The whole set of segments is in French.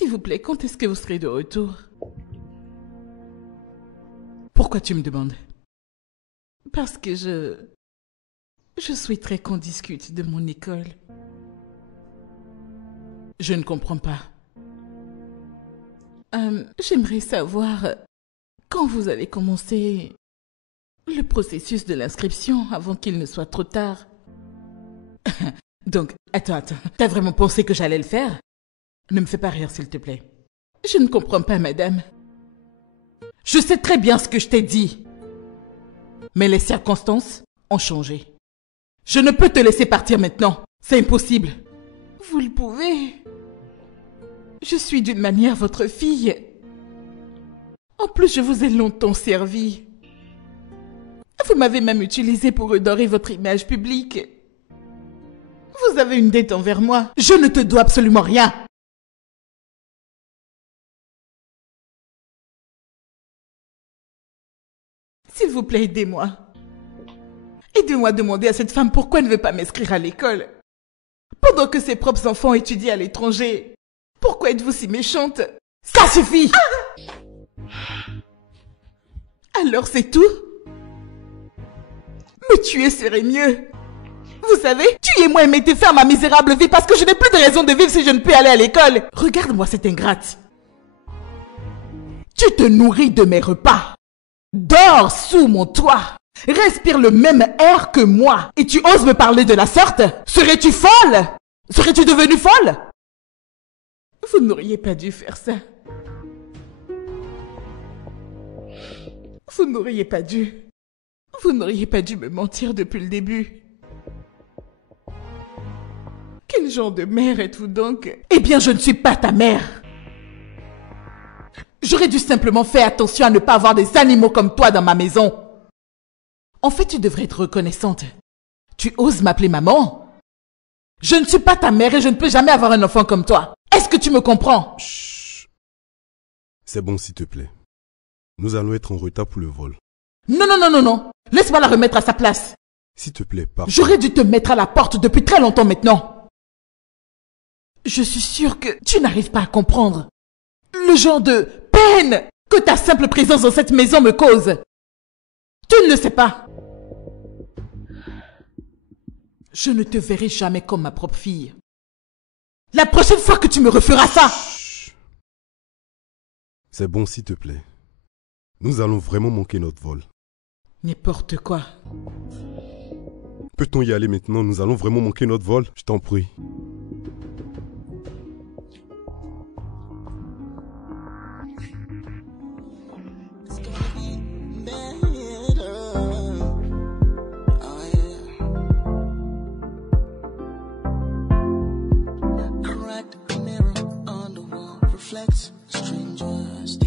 S'il vous plaît, quand est-ce que vous serez de retour? Pourquoi tu me demandes? Parce que je souhaiterais qu'on discute de mon école. Je ne comprends pas. J'aimerais savoir quand vous allez commencer le processus de l'inscription avant qu'il ne soit trop tard. Donc, attends. T'as vraiment pensé que j'allais le faire? Ne me fais pas rire, s'il te plaît. Je ne comprends pas, madame. Je sais très bien ce que je t'ai dit. Mais les circonstances ont changé. Je ne peux te laisser partir maintenant. C'est impossible. Vous le pouvez. Je suis d'une manière votre fille. En plus, je vous ai longtemps servi. Vous m'avez même utilisé pour redorer votre image publique. Vous avez une dette envers moi. Je ne te dois absolument rien. S'il vous plaît, aidez-moi. Aidez-moi à demander à cette femme pourquoi elle ne veut pas m'inscrire à l'école. Pendant que ses propres enfants étudient à l'étranger. Pourquoi êtes-vous si méchante? Ça suffit! Alors c'est tout? Me tuer serait mieux. Vous savez, tuez-moi et mettez fin à ma misérable vie parce que je n'ai plus de raison de vivre si je ne peux aller à l'école. Regarde-moi cette ingrate. Tu te nourris de mes repas. Dors sous mon toit. Respire le même air que moi. Et tu oses me parler de la sorte? Serais-tu folle? Serais-tu devenue folle? Vous n'auriez pas dû faire ça. Vous n'auriez pas dû. Vous n'auriez pas dû me mentir depuis le début. Quel genre de mère êtes-vous donc? Eh bien, je ne suis pas ta mère. J'aurais dû simplement faire attention à ne pas avoir des animaux comme toi dans ma maison. En fait, tu devrais être reconnaissante. Tu oses m'appeler maman? Je ne suis pas ta mère et je ne peux jamais avoir un enfant comme toi. Est-ce que tu me comprends? Chut. C'est bon, s'il te plaît. Nous allons être en retard pour le vol. Non. Laisse-moi la remettre à sa place. S'il te plaît, pars. J'aurais dû te mettre à la porte depuis très longtemps maintenant. Je suis sûre que tu n'arrives pas à comprendre le genre de peine que ta simple présence dans cette maison me cause. Tu ne le sais pas. Je ne te verrai jamais comme ma propre fille. La prochaine fois que tu me referas ça... Chut. C'est bon, s'il te plaît. Nous allons vraiment manquer notre vol. N'importe quoi. Peut-on y aller maintenant? Nous allons vraiment manquer notre vol. Je t'en prie. Strangers,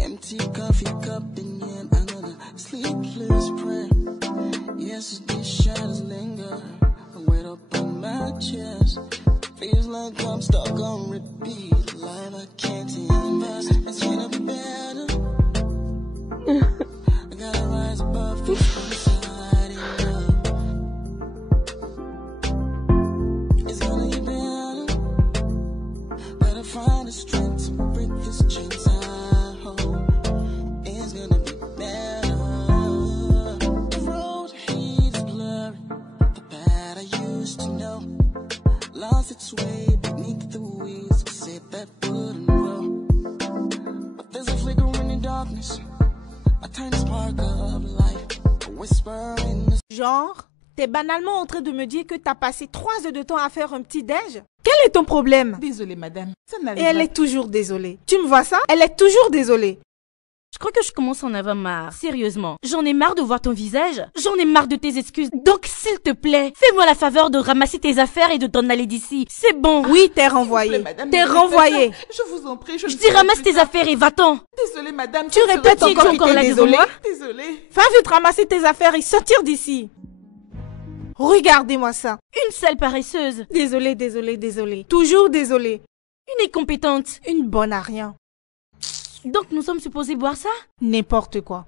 empty coffee cup in hand, another sleepless prayer. Yesterday's shadows linger, I wait up on my chest. Feels like I'm stuck on repeat, life I can't invest. It's gonna be better. I gotta rise above this inside enough. It's gonna get better. Gotta find the strength to break this chains I hold. It's gonna be better. The road here is blurry. The path I used to know lost its way beneath the wheels. We said that wouldn't grow, but there's a flicker in the darkness, a tiny spark of light, a whisper in the... Genre, t'es banalement en train de me dire que t'as passé 3 heures de temps à faire un petit déj? Quel est ton problème? Désolée, madame. Ça Et n'arrive elle pas. est toujours désolée. Tu me vois ça? Elle est toujours désolée. Je crois que je commence à en avoir marre. Sérieusement. J'en ai marre de voir ton visage. J'en ai marre de tes excuses. Donc, s'il te plaît, fais-moi la faveur de ramasser tes affaires et de t'en aller d'ici. C'est bon. Oui, t'es S'il vous renvoyée. plaît, madame, T'es ne faites pas renvoyée. ça. Je vous en prie, je Je ne dis ferai ramasse plus tes ça. affaires et va-t'en. Désolée, madame. Tu ça ne répètes sera encore pas que encore t'es là devant désolée. moi? Désolée. Va vite ramasser tes affaires et sortir d'ici. Regardez-moi ça. Une sale paresseuse. Désolée. Toujours désolée. Une incompétente. Une bonne à rien. Donc, nous sommes supposés boire ça? N'importe quoi.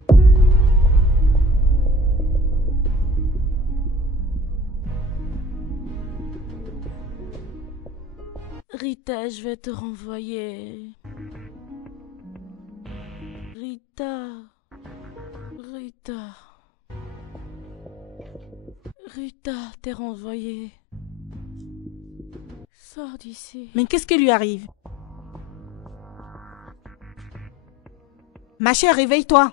Rita, je vais te renvoyer. Rita. Rita. Rita, t'es renvoyée. Sors d'ici. Mais qu'est-ce qui lui arrive? Ma chère, réveille-toi.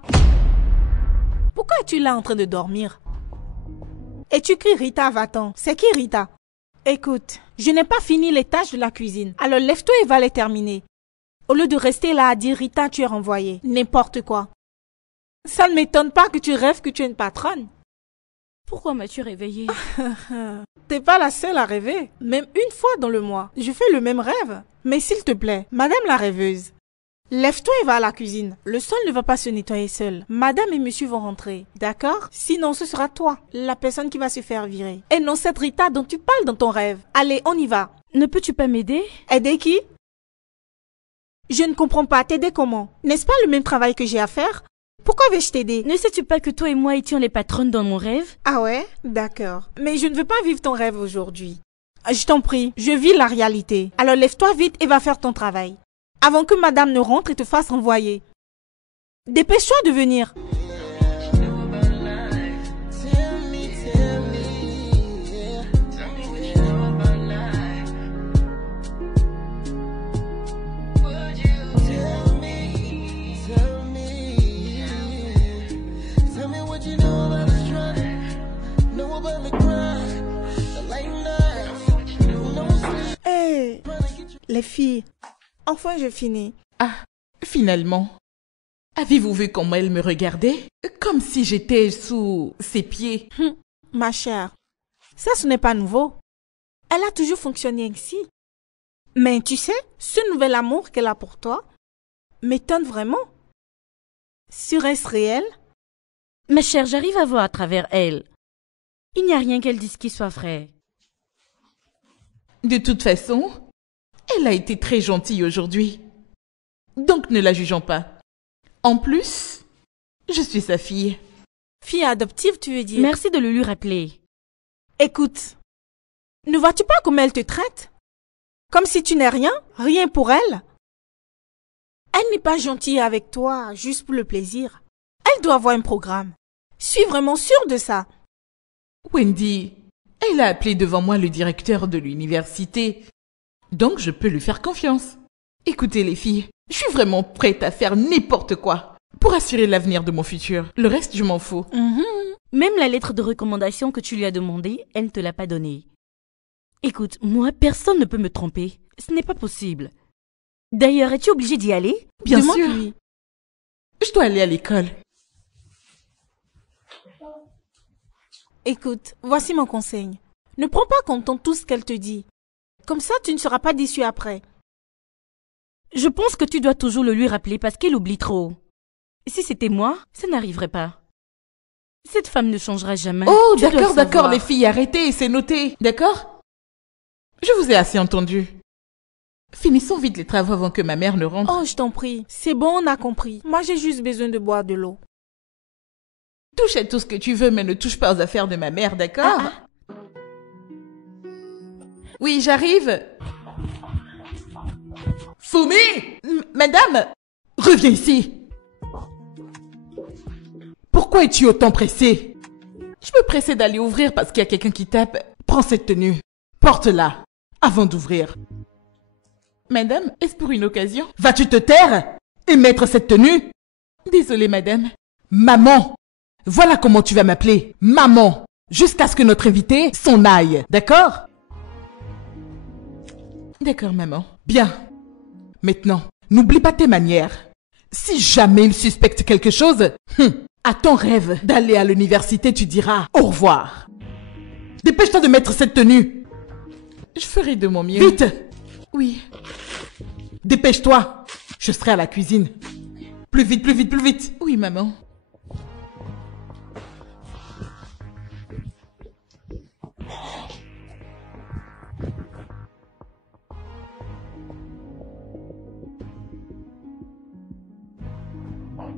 Pourquoi es-tu là en train de dormir? Et tu cries Rita, va-t'en. C'est qui Rita? Écoute, je n'ai pas fini les tâches de la cuisine. Alors lève-toi et va les terminer. Au lieu de rester là à dire Rita, tu es renvoyée. N'importe quoi. Ça ne m'étonne pas que tu rêves que tu es une patronne. Pourquoi m'as-tu réveillée? T'es pas la seule à rêver. Même une fois dans le mois, je fais le même rêve. Mais s'il te plaît, madame la rêveuse, lève-toi et va à la cuisine. Le sol ne va pas se nettoyer seul. Madame et monsieur vont rentrer, d'accord? Sinon, ce sera toi, la personne qui va se faire virer. Et non cette Rita dont tu parles dans ton rêve. Allez, on y va. Ne peux-tu pas m'aider? Aider qui? Je ne comprends pas. T'aider comment? N'est-ce pas le même travail que j'ai à faire? Pourquoi vais-je t'aider? Ne sais-tu pas que toi et moi étions les patronnes dans mon rêve? Ah ouais? D'accord. Mais je ne veux pas vivre ton rêve aujourd'hui. Je t'en prie, je vis la réalité. Alors lève-toi vite et va faire ton travail. Avant que madame ne rentre et te fasse renvoyer. Dépêche-toi de venir. Hey, les filles, enfin je finis. Ah, finalement. Avez-vous vu comment elle me regardait? Comme si j'étais sous ses pieds. Ma chère, ça ce n'est pas nouveau. Elle a toujours fonctionné ainsi. Mais tu sais, ce nouvel amour qu'elle a pour toi m'étonne vraiment. Serait-ce réel? Ma chère, j'arrive à voir à travers elle. Il n'y a rien qu'elle dise qui soit vrai. De toute façon, elle a été très gentille aujourd'hui. Donc ne la jugeons pas. En plus, je suis sa fille. Fille adoptive, tu veux dire? Merci de le lui rappeler. Écoute, ne vois-tu pas comment elle te traite? Comme si tu n'es rien, rien pour elle. Elle n'est pas gentille avec toi, juste pour le plaisir. Elle doit avoir un programme. Je suis vraiment sûre de ça. Wendy, elle a appelé devant moi le directeur de l'université. Donc je peux lui faire confiance. Écoutez les filles, je suis vraiment prête à faire n'importe quoi pour assurer l'avenir de mon futur. Le reste, je m'en fous. Même la lettre de recommandation que tu lui as demandée, elle ne te l'a pas donnée. Écoute, moi, personne ne peut me tromper. Ce n'est pas possible. D'ailleurs, es-tu obligée d'y aller? Bien sûr. Demande-lui. Je dois aller à l'école. Écoute, voici mon conseil. Ne prends pas compte tout ce qu'elle te dit. Comme ça, tu ne seras pas déçu après. Je pense que tu dois toujours le lui rappeler parce qu'elle oublie trop. Si c'était moi, ça n'arriverait pas. Cette femme ne changera jamais. Oh, Tu dois d'accord, le d'accord, savoir. les filles, arrêtez, c'est noté, d'accord? Je vous ai assez entendu. Finissons vite les travaux avant que ma mère ne rentre. Oh, je t'en prie. C'est bon, on a compris. Moi, j'ai juste besoin de boire de l'eau. Touche à tout ce que tu veux, mais ne touche pas aux affaires de ma mère, d'accord? Oui, j'arrive. Fumi! Madame! Reviens ici! Pourquoi es-tu autant pressée? Je me pressais d'aller ouvrir parce qu'il y a quelqu'un qui tape. Prends cette tenue. Porte-la avant d'ouvrir. Madame, est-ce pour une occasion? Vas-tu te taire et mettre cette tenue? Désolée, madame. Maman! Voilà comment tu vas m'appeler. Maman! Jusqu'à ce que notre invité s'en aille. D'accord? D'accord, maman. Bien. Maintenant, n'oublie pas tes manières. Si jamais il suspecte quelque chose, à ton rêve d'aller à l'université, tu diras au revoir. Dépêche-toi de mettre cette tenue. Je ferai de mon mieux. Vite! Oui. Dépêche-toi. Je serai à la cuisine. Plus vite, plus vite, plus vite. Oui, maman.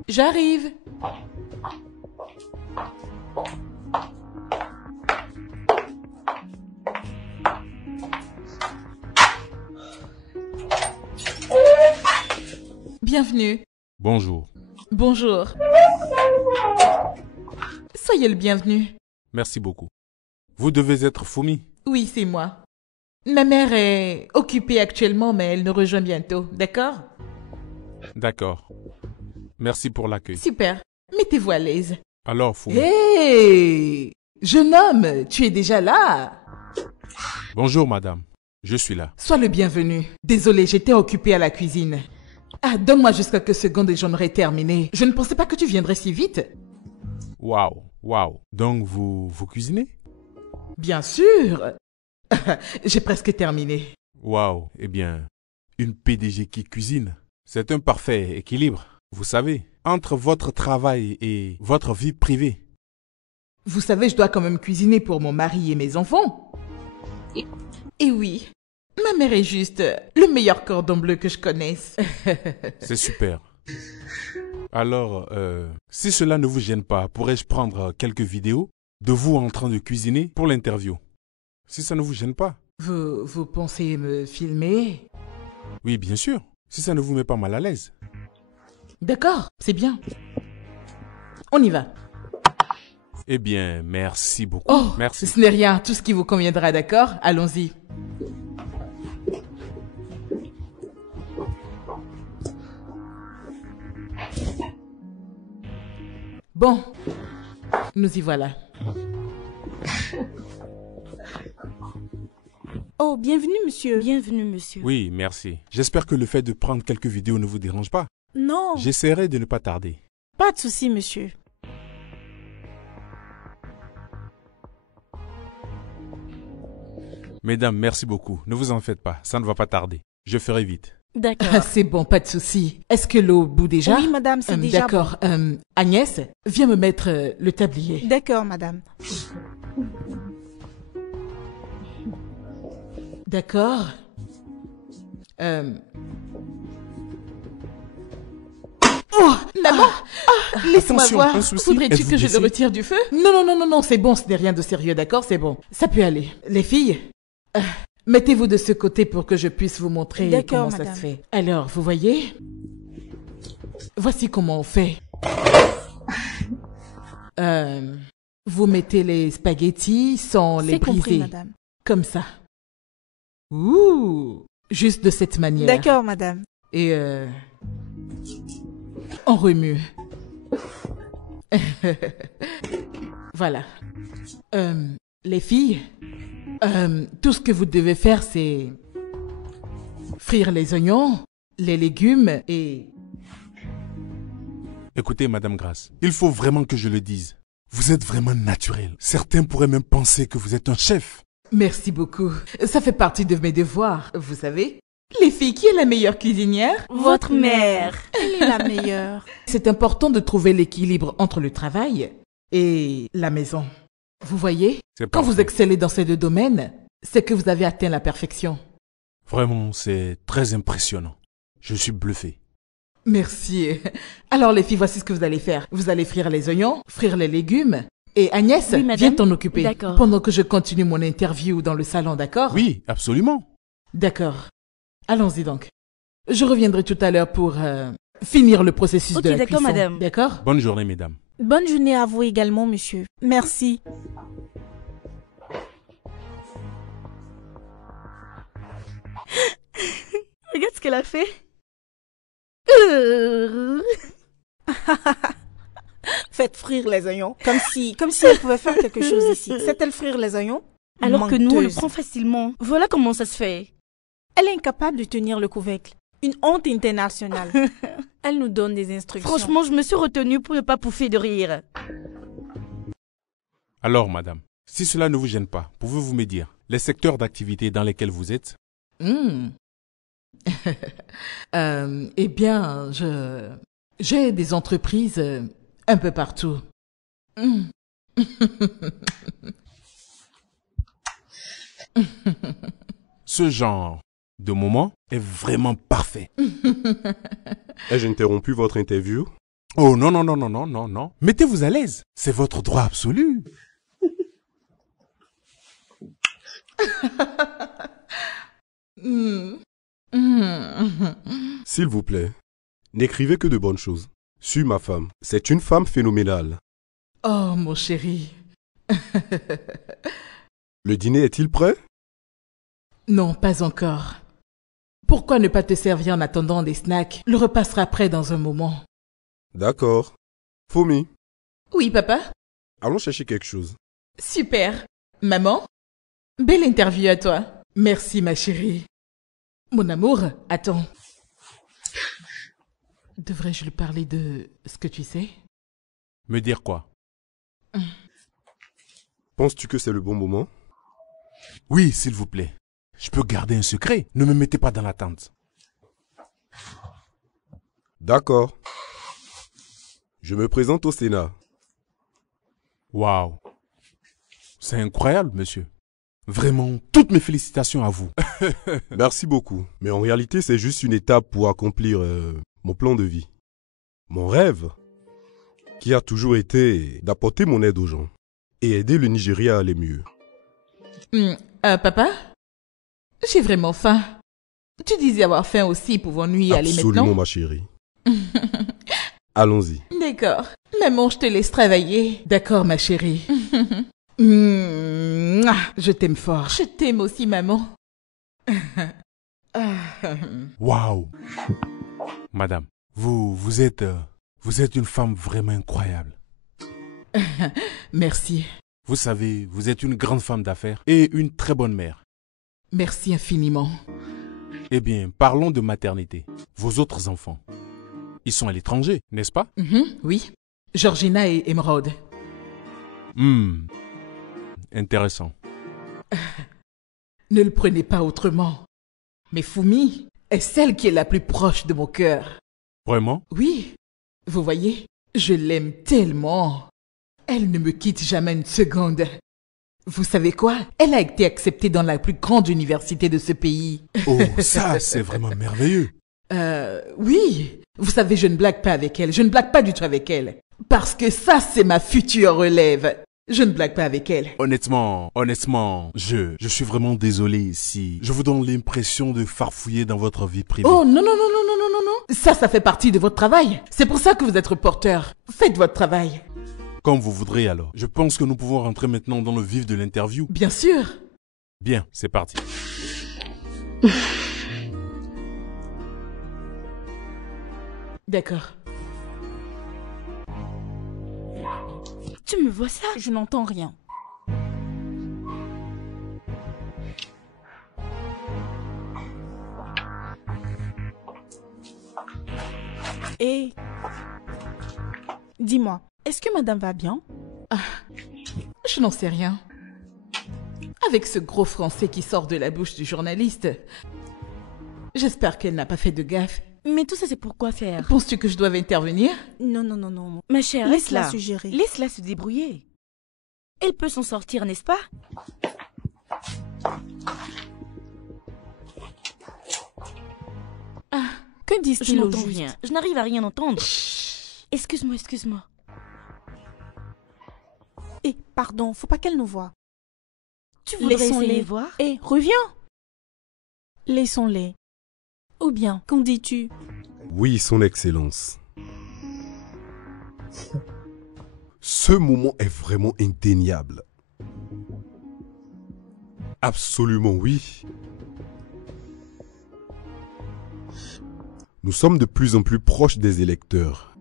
J'arrive. Bienvenue. Bonjour. Bonjour. Soyez le bienvenu. Merci beaucoup. Vous devez être Fumi. Oui, c'est moi. Ma mère est occupée actuellement, mais elle nous rejoint bientôt, d'accord? D'accord. Merci pour l'accueil. Super. Mettez-vous à l'aise. Alors, Fumi. Hé! Jeune homme, tu es déjà là? Bonjour, madame. Je suis là. Sois le bienvenu. Désolé, j'étais occupée à la cuisine. Ah, donne-moi jusqu'à quelques secondes et j'en aurai terminé. Je ne pensais pas que tu viendrais si vite. Waouh, waouh. Donc, vous cuisinez? Bien sûr. J'ai presque terminé. Waouh. Eh bien, une PDG qui cuisine, c'est un parfait équilibre. Vous savez, entre votre travail et votre vie privée. Vous savez, je dois quand même cuisiner pour mon mari et mes enfants. Et oui, ma mère est juste le meilleur cordon bleu que je connaisse. C'est super. Alors, si cela ne vous gêne pas, pourrais-je prendre quelques vidéos de vous en train de cuisiner pour l'interview? Si ça ne vous gêne pas. Vous pensez me filmer? Oui, bien sûr. Si ça ne vous met pas mal à l'aise. D'accord, c'est bien. On y va. Eh bien, merci beaucoup. Oh, merci. Ce n'est rien, tout ce qui vous conviendra, d'accord? Allons-y. Bon, nous y voilà. Oh, bienvenue, monsieur. Bienvenue, monsieur. Oui, merci. J'espère que le fait de prendre quelques vidéos ne vous dérange pas. Non, J'essaierai de ne pas tarder. pas de souci, monsieur. Mesdames, merci beaucoup. Ne vous en faites pas, ça ne va pas tarder. Je ferai vite. Ah, D'accord. c'est bon, pas de souci. Est-ce que l'eau bout déjà? Oui, madame, c'est déjà D'accord. Agnès, viens me mettre le tablier. bon. D'accord, madame. D'accord. Oh, maman! Laisse-moi Attention, voir. un souci? Voudrais-tu Êtes-vous que je le blessée? retire du feu? Non, non, non, non, non, c'est bon, ce n'est rien de sérieux, d'accord? C'est bon. Ça peut aller. Les filles, mettez-vous de ce côté pour que je puisse vous montrer D'accord, comment ça madame. se fait. Alors, vous voyez? Voici comment on fait. Vous mettez les spaghettis sans les C'est compris, briser. madame. Comme ça. Ouh! Juste de cette manière. D'accord, madame. Et on remue. Voilà. Les filles, tout ce que vous devez faire, c'est frire les oignons, les légumes et... Écoutez, Madame Grace, il faut vraiment que je le dise. Vous êtes vraiment naturel. Certains pourraient même penser que vous êtes un chef. Merci beaucoup. Ça fait partie de mes devoirs, vous savez. Les filles, qui est la meilleure cuisinière? Votre mère. Elle est la meilleure. C'est important de trouver l'équilibre entre le travail et la maison. Vous voyez, C'est quand vous parfait. excellez dans ces deux domaines, c'est que vous avez atteint la perfection. Vraiment, c'est très impressionnant. Je suis bluffé. Merci. Alors les filles, voici ce que vous allez faire. Vous allez frire les oignons, frire les légumes. Et Agnès, Oui, madame. viens t'en occuper. D'accord. Pendant que je continue mon interview dans le salon, d'accord? Oui, absolument. D'accord. Allons-y donc. Je reviendrai tout à l'heure pour finir le processus Ok, de la d'accord, cuisson. madame. D'accord? Bonne journée, mesdames. Bonne journée à vous également, monsieur. Merci. Regarde ce qu'elle a fait. Faites frire les oignons. Comme si elle pouvait faire quelque chose ici. Sait-elle frire les oignons? Alors que nous, on le Menteuse. prend facilement. Voilà comment ça se fait. Elle est incapable de tenir le couvercle. Une honte internationale. Elle nous donne des instructions. Franchement, je me suis retenue pour ne pas pouffer de rire. Alors, madame, si cela ne vous gêne pas, pouvez-vous me dire les secteurs d'activité dans lesquels vous êtes? Hmm. Eh bien, j'ai des entreprises un peu partout. Hmm. Ce genre de moment est vraiment parfait. Ai-je interrompu votre interview? Oh non, non, non, non, non, non, non. Mettez-vous à l'aise. C'est votre droit absolu. Hmm. Hmm. S'il vous plaît, N'écrivez que de bonnes choses. Suis ma femme. C'est une femme phénoménale. Oh, mon chéri. Le dîner est-il prêt? Non, pas encore. Pourquoi ne pas te servir en attendant des snacks? Le repas sera prêt dans un moment. D'accord. Fomi, Oui, papa? allons chercher quelque chose. Super. Maman? Belle interview à toi. Merci, ma chérie. Mon amour, attends. Devrais-je lui parler de ce que tu sais? Me dire quoi? Penses-tu que c'est le bon moment? Oui, s'il vous plaît. Je peux garder un secret. Ne me mettez pas dans l'attente. D'accord. Je me présente au Sénat. Waouh. C'est incroyable, monsieur. Vraiment, toutes mes félicitations à vous. Merci beaucoup. Mais en réalité, c'est juste une étape pour accomplir mon plan de vie. Mon rêve, qui a toujours été d'apporter mon aide aux gens et aider le Nigeria à aller mieux. Papa? J'ai vraiment faim. Tu disais avoir faim aussi, pouvons-nous y aller Absolument, maintenant? ma chérie. Allons-y. D'accord. Maman, je te laisse travailler. D'accord, ma chérie. Je t'aime fort. Je t'aime aussi, maman. Waouh. Madame, vous êtes une femme vraiment incroyable. Merci. Vous savez, vous êtes une grande femme d'affaires et une très bonne mère. Merci infiniment. Eh bien, parlons de maternité. Vos autres enfants, ils sont à l'étranger, n'est-ce pas? Oui. Georgina et Emeraude. Intéressant. Ne le prenez pas autrement. Mais Fumi est celle qui est la plus proche de mon cœur. Vraiment? Oui. Vous voyez, je l'aime tellement. Elle ne me quitte jamais une seconde. Vous savez quoi? Elle a été acceptée dans la plus grande université de ce pays. Oh, ça, c'est vraiment merveilleux. Oui. Vous savez, je ne blague pas avec elle. Je ne blague pas du tout avec elle. Parce que ça, c'est ma future relève. Je ne blague pas avec elle. Honnêtement, je suis vraiment désolé si je vous donne l'impression de farfouiller dans votre vie privée. Oh, non. Ça fait partie de votre travail. C'est pour ça que vous êtes reporter. Faites votre travail. Comme vous voudrez alors. Je pense que nous pouvons rentrer maintenant dans le vif de l'interview. Bien sûr. Bien, c'est parti. D'accord. Tu me vois ça? Je n'entends rien. Et dis-moi, est-ce que madame va bien? Je n'en sais rien. Avec ce gros français qui sort de la bouche du journaliste, j'espère qu'elle n'a pas fait de gaffe. Mais tout ça, c'est pour quoi faire? Penses-tu que je dois intervenir? Non. Ma chère, Laisse-la laisse-la suggérer. Laisse-la se débrouiller. Elle peut s'en sortir, n'est-ce pas? Que Je disent-ils au n'entends juste? rien. Je n'arrive à rien entendre. Excuse-moi. Eh, pardon, faut pas qu'elle nous voie. Tu voudrais Laissons-les essayer voir? Eh, reviens. Laissons-les. Ou bien, qu'en dis-tu? Oui, son Excellence. Ce moment est vraiment indéniable. Absolument oui. Nous sommes de plus en plus proches des électeurs.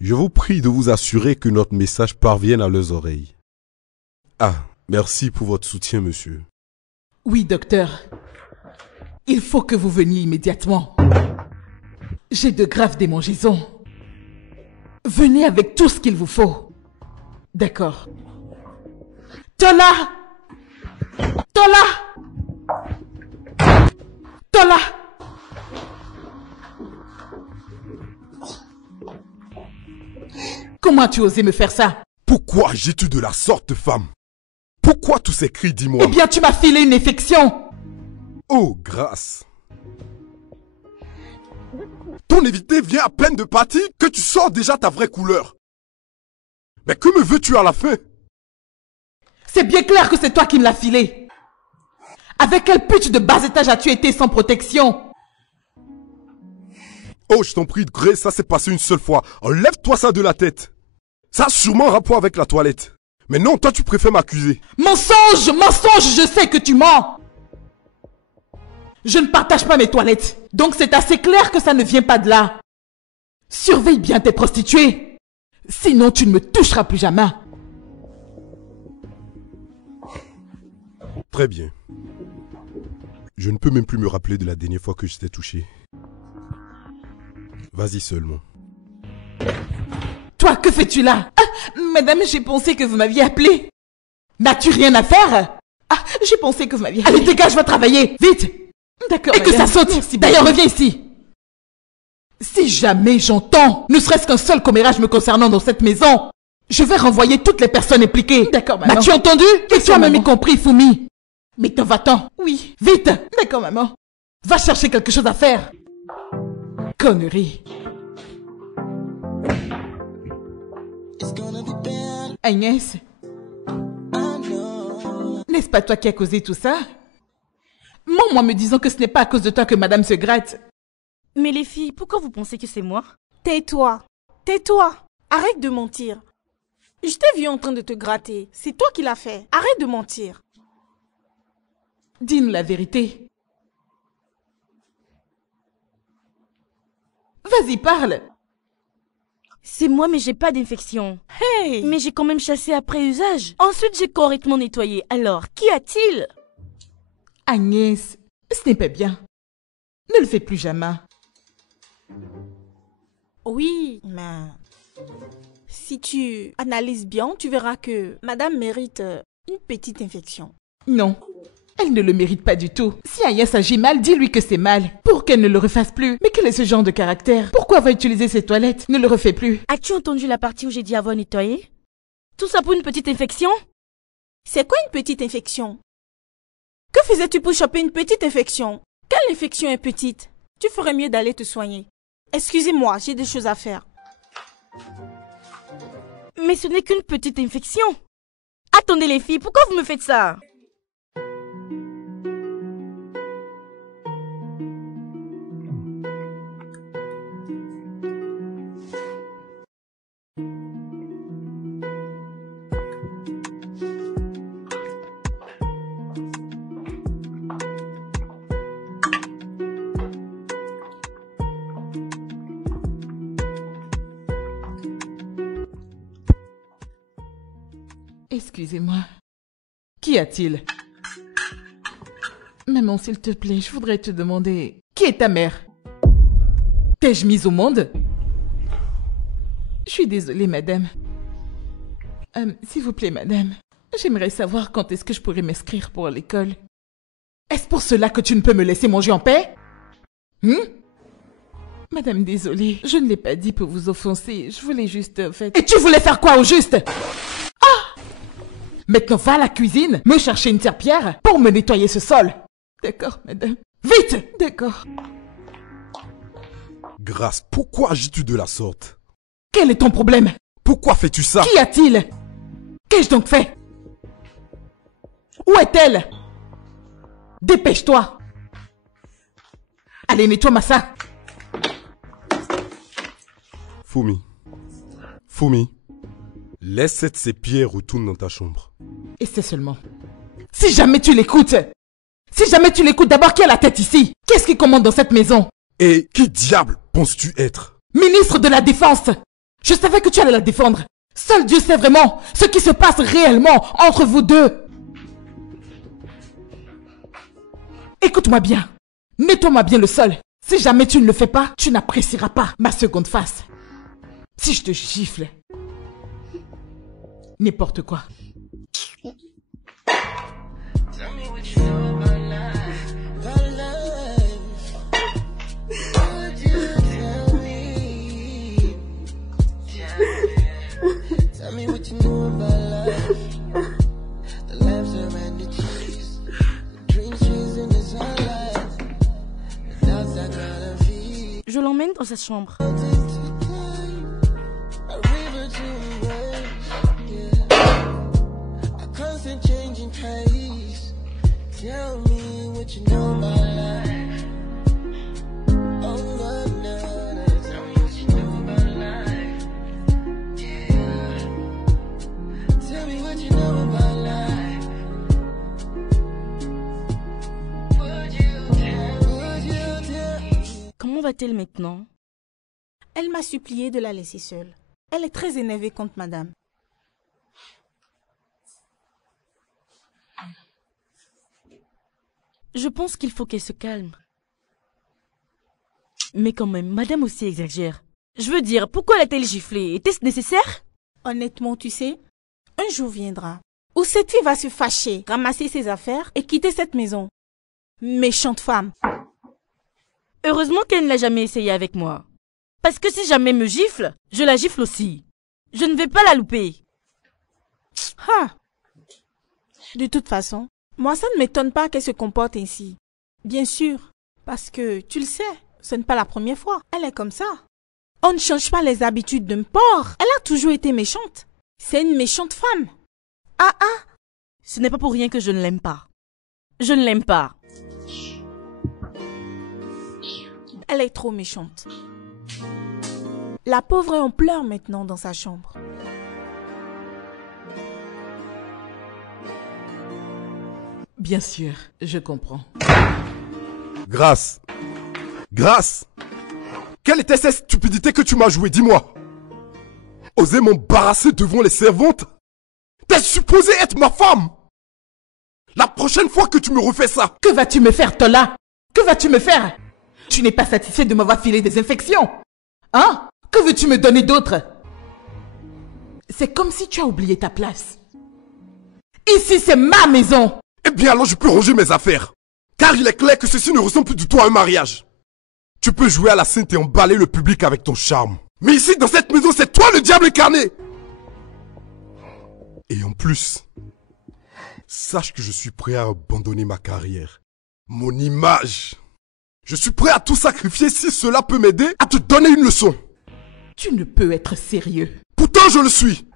Je vous prie de vous assurer que notre message parvienne à leurs oreilles. Ah, merci pour votre soutien, monsieur. Oui, docteur. Il faut que vous veniez immédiatement. J'ai de graves démangeaisons. Venez avec tout ce qu'il vous faut. D'accord. Tola! Comment as-tu osé me faire ça? Pourquoi agis-tu de la sorte, femme? Pourquoi tous ces cris, dis-moi? Eh bien, tu m'as filé une infection. Oh, grâce. Ton évité vient à peine de partir que tu sors déjà ta vraie couleur. Mais que me veux-tu à la fin? C'est bien clair que c'est toi qui me l'as filé. Avec quel pute de bas étage as-tu été sans protection? Oh, je t'en prie, Grace, ça s'est passé une seule fois. Enlève-toi ça de la tête. Ça a sûrement un rapport avec la toilette. Mais non, toi, tu préfères m'accuser. Mensonge, mensonge, je sais que tu mens. Je ne partage pas mes toilettes. Donc c'est assez clair que ça ne vient pas de là. Surveille bien tes prostituées. Sinon, tu ne me toucheras plus jamais. Très bien. Je ne peux même plus me rappeler de la dernière fois que je t'ai touché. Vas-y seulement. Toi, que fais-tu là? Ah, madame, j'ai pensé que vous m'aviez appelé. N'as-tu rien à faire? Ah, j'ai pensé que vous m'aviez appelé. Allez, dégage, va travailler, vite. D'accord, et madame, que ça saute. Merci. D'ailleurs, reviens ici. Si jamais j'entends, ne serait-ce qu'un seul commérage me concernant dans cette maison, je vais renvoyer toutes les personnes impliquées. D'accord, maman. M'as-tu entendu? Et tu as même y compris, Fumi. Mais va-t'en. Oui. Vite. D'accord, maman. Va chercher quelque chose à faire. Connerie. Agnès, n'est-ce pas toi qui as causé tout ça? Moi me disant que ce n'est pas à cause de toi que madame se gratte. Mais les filles, pourquoi vous pensez que c'est moi? Tais-toi. Tais-toi. Arrête de mentir. Je t'ai vu en train de te gratter. C'est toi qui l'as fait. Arrête de mentir. Dis-nous la vérité. Vas-y, parle. C'est moi, mais j'ai pas d'infection. Hey! Mais j'ai quand même chassé après usage. Ensuite, j'ai correctement nettoyé. Alors, qu'y a-t-il? Agnès, ce n'est pas bien. Ne le fais plus jamais. Oui, mais si tu analyses bien, tu verras que madame mérite une petite infection. Non, elle ne le mérite pas du tout. Si Agnès agit mal, dis-lui que c'est mal. Pour qu'elle ne le refasse plus. Mais quel est ce genre de caractère? Pourquoi va utiliser ses toilettes? Ne le refais plus. As-tu entendu la partie où j'ai dit avoir nettoyé? Tout ça pour une petite infection? C'est quoi une petite infection? Que faisais-tu pour choper une petite infection? Quelle infection est petite? Tu ferais mieux d'aller te soigner. Excusez-moi, j'ai des choses à faire. Mais ce n'est qu'une petite infection. Attendez les filles, pourquoi vous me faites ça? Excusez-moi. Qu'y a-t-il? Maman, s'il te plaît, je voudrais te demander... Qui est ta mère? T'ai-je mise au monde? Je suis désolée, madame. S'il vous plaît, madame. J'aimerais savoir quand est-ce que je pourrais m'inscrire pour l'école. Est-ce pour cela que tu ne peux me laisser manger en paix? Madame, désolée. Je ne l'ai pas dit pour vous offenser. Je voulais juste... Et tu voulais faire quoi au juste? Maintenant, va à la cuisine, me chercher une serpillière pour me nettoyer ce sol. D'accord, madame. Vite! D'accord. Grâce, pourquoi agis-tu de la sorte? Quel est ton problème? Pourquoi fais-tu ça? Qu'y a-t-il? Qu'ai-je donc fait? Où est-elle? Dépêche-toi. Allez, nettoie-moi ça. Fumi. Laisse cette serpillière, retourne dans ta chambre. Et c'est seulement. Si jamais tu l'écoutes, d'abord qui a la tête ici? Qu'est-ce qui commande dans cette maison? Et qui diable penses-tu être? Ministre de la Défense. Je savais que tu allais la défendre. Seul Dieu sait vraiment ce qui se passe réellement entre vous deux. Écoute-moi bien. Nettoie-moi bien le sol. Si jamais tu ne le fais pas, tu n'apprécieras pas ma seconde face. Si je te gifle. N'importe quoi. Je l'emmène dans sa chambre. Tell me what you know about life. Oh, no, no, no. va-t-elle maintenant? Elle m'a supplié de la laisser seule. Elle est très énervée contre madame. Je pense qu'il faut qu'elle se calme. Mais quand même, madame aussi exagère. Je veux dire, pourquoi l'a-t-elle giflé? Était-ce nécessaire? Honnêtement, tu sais, un jour viendra où cette fille va se fâcher, ramasser ses affaires et quitter cette maison. Méchante femme. Heureusement qu'elle ne l'a jamais essayé avec moi. Parce que si jamais elle me gifle, je la gifle aussi. Je ne vais pas la louper. Ah. De toute façon, moi ça ne m'étonne pas qu'elle se comporte ainsi. Bien sûr, parce que, tu le sais, ce n'est pas la première fois. Elle est comme ça. On ne change pas les habitudes d'un porc. Elle a toujours été méchante. C'est une méchante femme. Ah ah. Ce n'est pas pour rien que je ne l'aime pas. Je ne l'aime pas. Elle est trop méchante. La pauvre est en pleurs maintenant dans sa chambre. Bien sûr, je comprends. Grâce. Grâce. Quelle était cette stupidité que tu m'as jouée, dis-moi? Oser m'embarrasser devant les servantes? T'es supposée être ma femme. La prochaine fois que tu me refais ça... Que vas-tu me faire, Tola? Que vas-tu me faire? Tu n'es pas satisfait de m'avoir filé des infections? Hein? Que veux-tu me donner d'autre? C'est comme si tu as oublié ta place. Ici, c'est ma maison. Eh bien alors je peux ranger mes affaires. Car il est clair que ceci ne ressemble plus du tout à un mariage. Tu peux jouer à la sainte et emballer le public avec ton charme. Mais ici, dans cette maison, c'est toi le diable incarné. Et en plus, sache que je suis prêt à abandonner ma carrière, mon image. Je suis prêt à tout sacrifier si cela peut m'aider à te donner une leçon. Tu ne peux être sérieux. Pourtant, je le suis.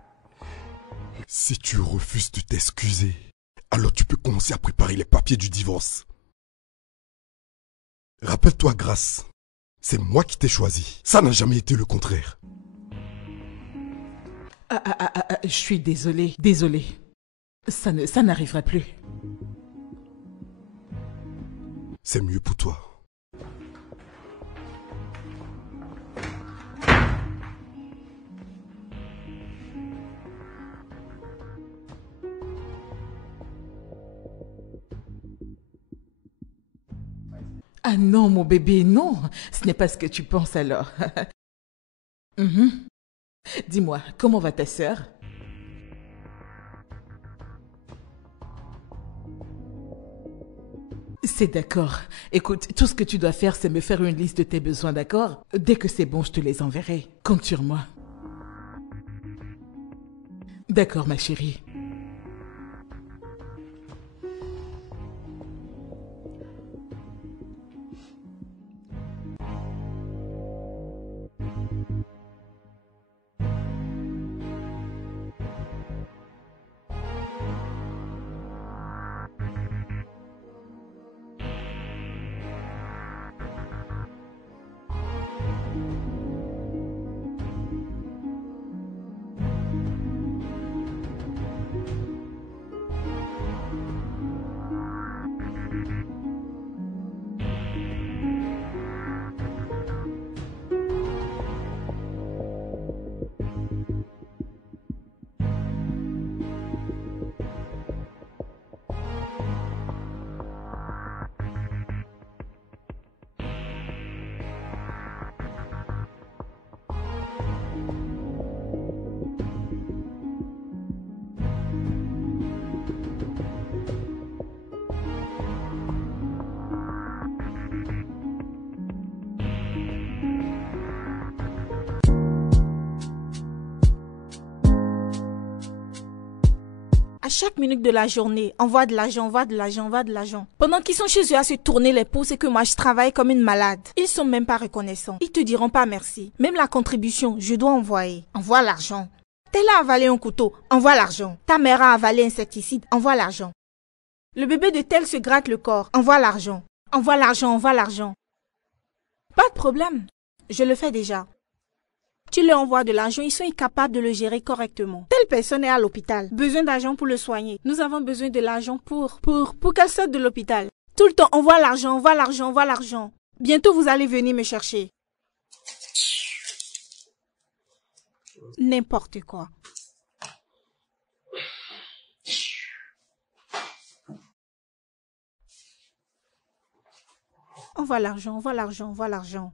Si tu refuses de t'excuser, alors tu peux commencer à préparer les papiers du divorce. Rappelle-toi, Grâce, c'est moi qui t'ai choisi. Ça n'a jamais été le contraire. Je suis désolée, désolée. Ça n'arrivera plus. C'est mieux pour toi. Ah non, mon bébé, non. Ce n'est pas ce que tu penses alors. Dis-moi, comment va ta sœur? C'est d'accord. Écoute, tout ce que tu dois faire, c'est me faire une liste de tes besoins, d'accord? Dès que c'est bon, je te les enverrai. Compte sur moi. D'accord, ma chérie. À chaque minute de la journée, envoie de l'argent, envoie de l'argent, envoie de l'argent. Pendant qu'ils sont chez eux à se tourner les pouces et que moi je travaille comme une malade. Ils sont même pas reconnaissants. Ils te diront pas merci. Même la contribution, je dois envoyer. Envoie l'argent. Tel a avalé un couteau, envoie l'argent. Ta mère a avalé un insecticide, envoie l'argent. Le bébé de tel se gratte le corps, envoie l'argent. Envoie l'argent, envoie l'argent. Pas de problème, je le fais déjà. Tu leur envoies de l'argent, ils sont incapables de le gérer correctement. Telle personne est à l'hôpital, besoin d'argent pour le soigner. Nous avons besoin de l'argent pour qu'elle sorte de l'hôpital. Tout le temps, envoie l'argent, envoie l'argent, envoie l'argent. Bientôt, vous allez venir me chercher. N'importe quoi. On voit l'argent, on voit l'argent, on voit l'argent.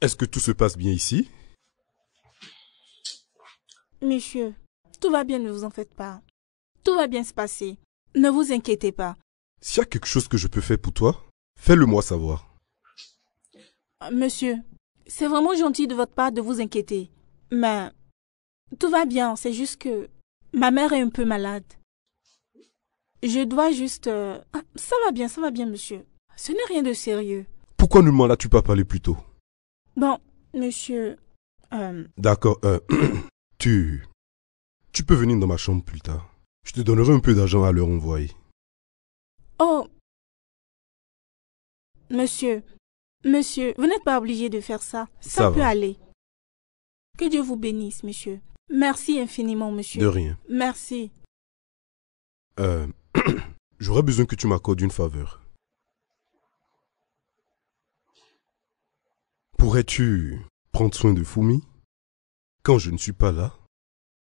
Est-ce que tout se passe bien ici? Monsieur, tout va bien, ne vous en faites pas. Tout va bien se passer. Ne vous inquiétez pas. S'il y a quelque chose que je peux faire pour toi, fais-le moi savoir. Monsieur, c'est vraiment gentil de votre part de vous inquiéter. Mais tout va bien, c'est juste que ma mère est un peu malade. Je dois juste... ça va bien, monsieur. Ce n'est rien de sérieux. Pourquoi ne m'en as-tu pas parlé plus tôt? Bon, monsieur... D'accord, tu peux venir dans ma chambre plus tard. Je te donnerai un peu d'argent à l'heure envoyée. Oh, monsieur, vous n'êtes pas obligé de faire ça. Ça peut va. aller. Que Dieu vous bénisse, monsieur. Merci infiniment, monsieur. De rien. Merci. J'aurais besoin que tu m'accordes une faveur. Pourrais-tu prendre soin de Fumi? Quand je ne suis pas là,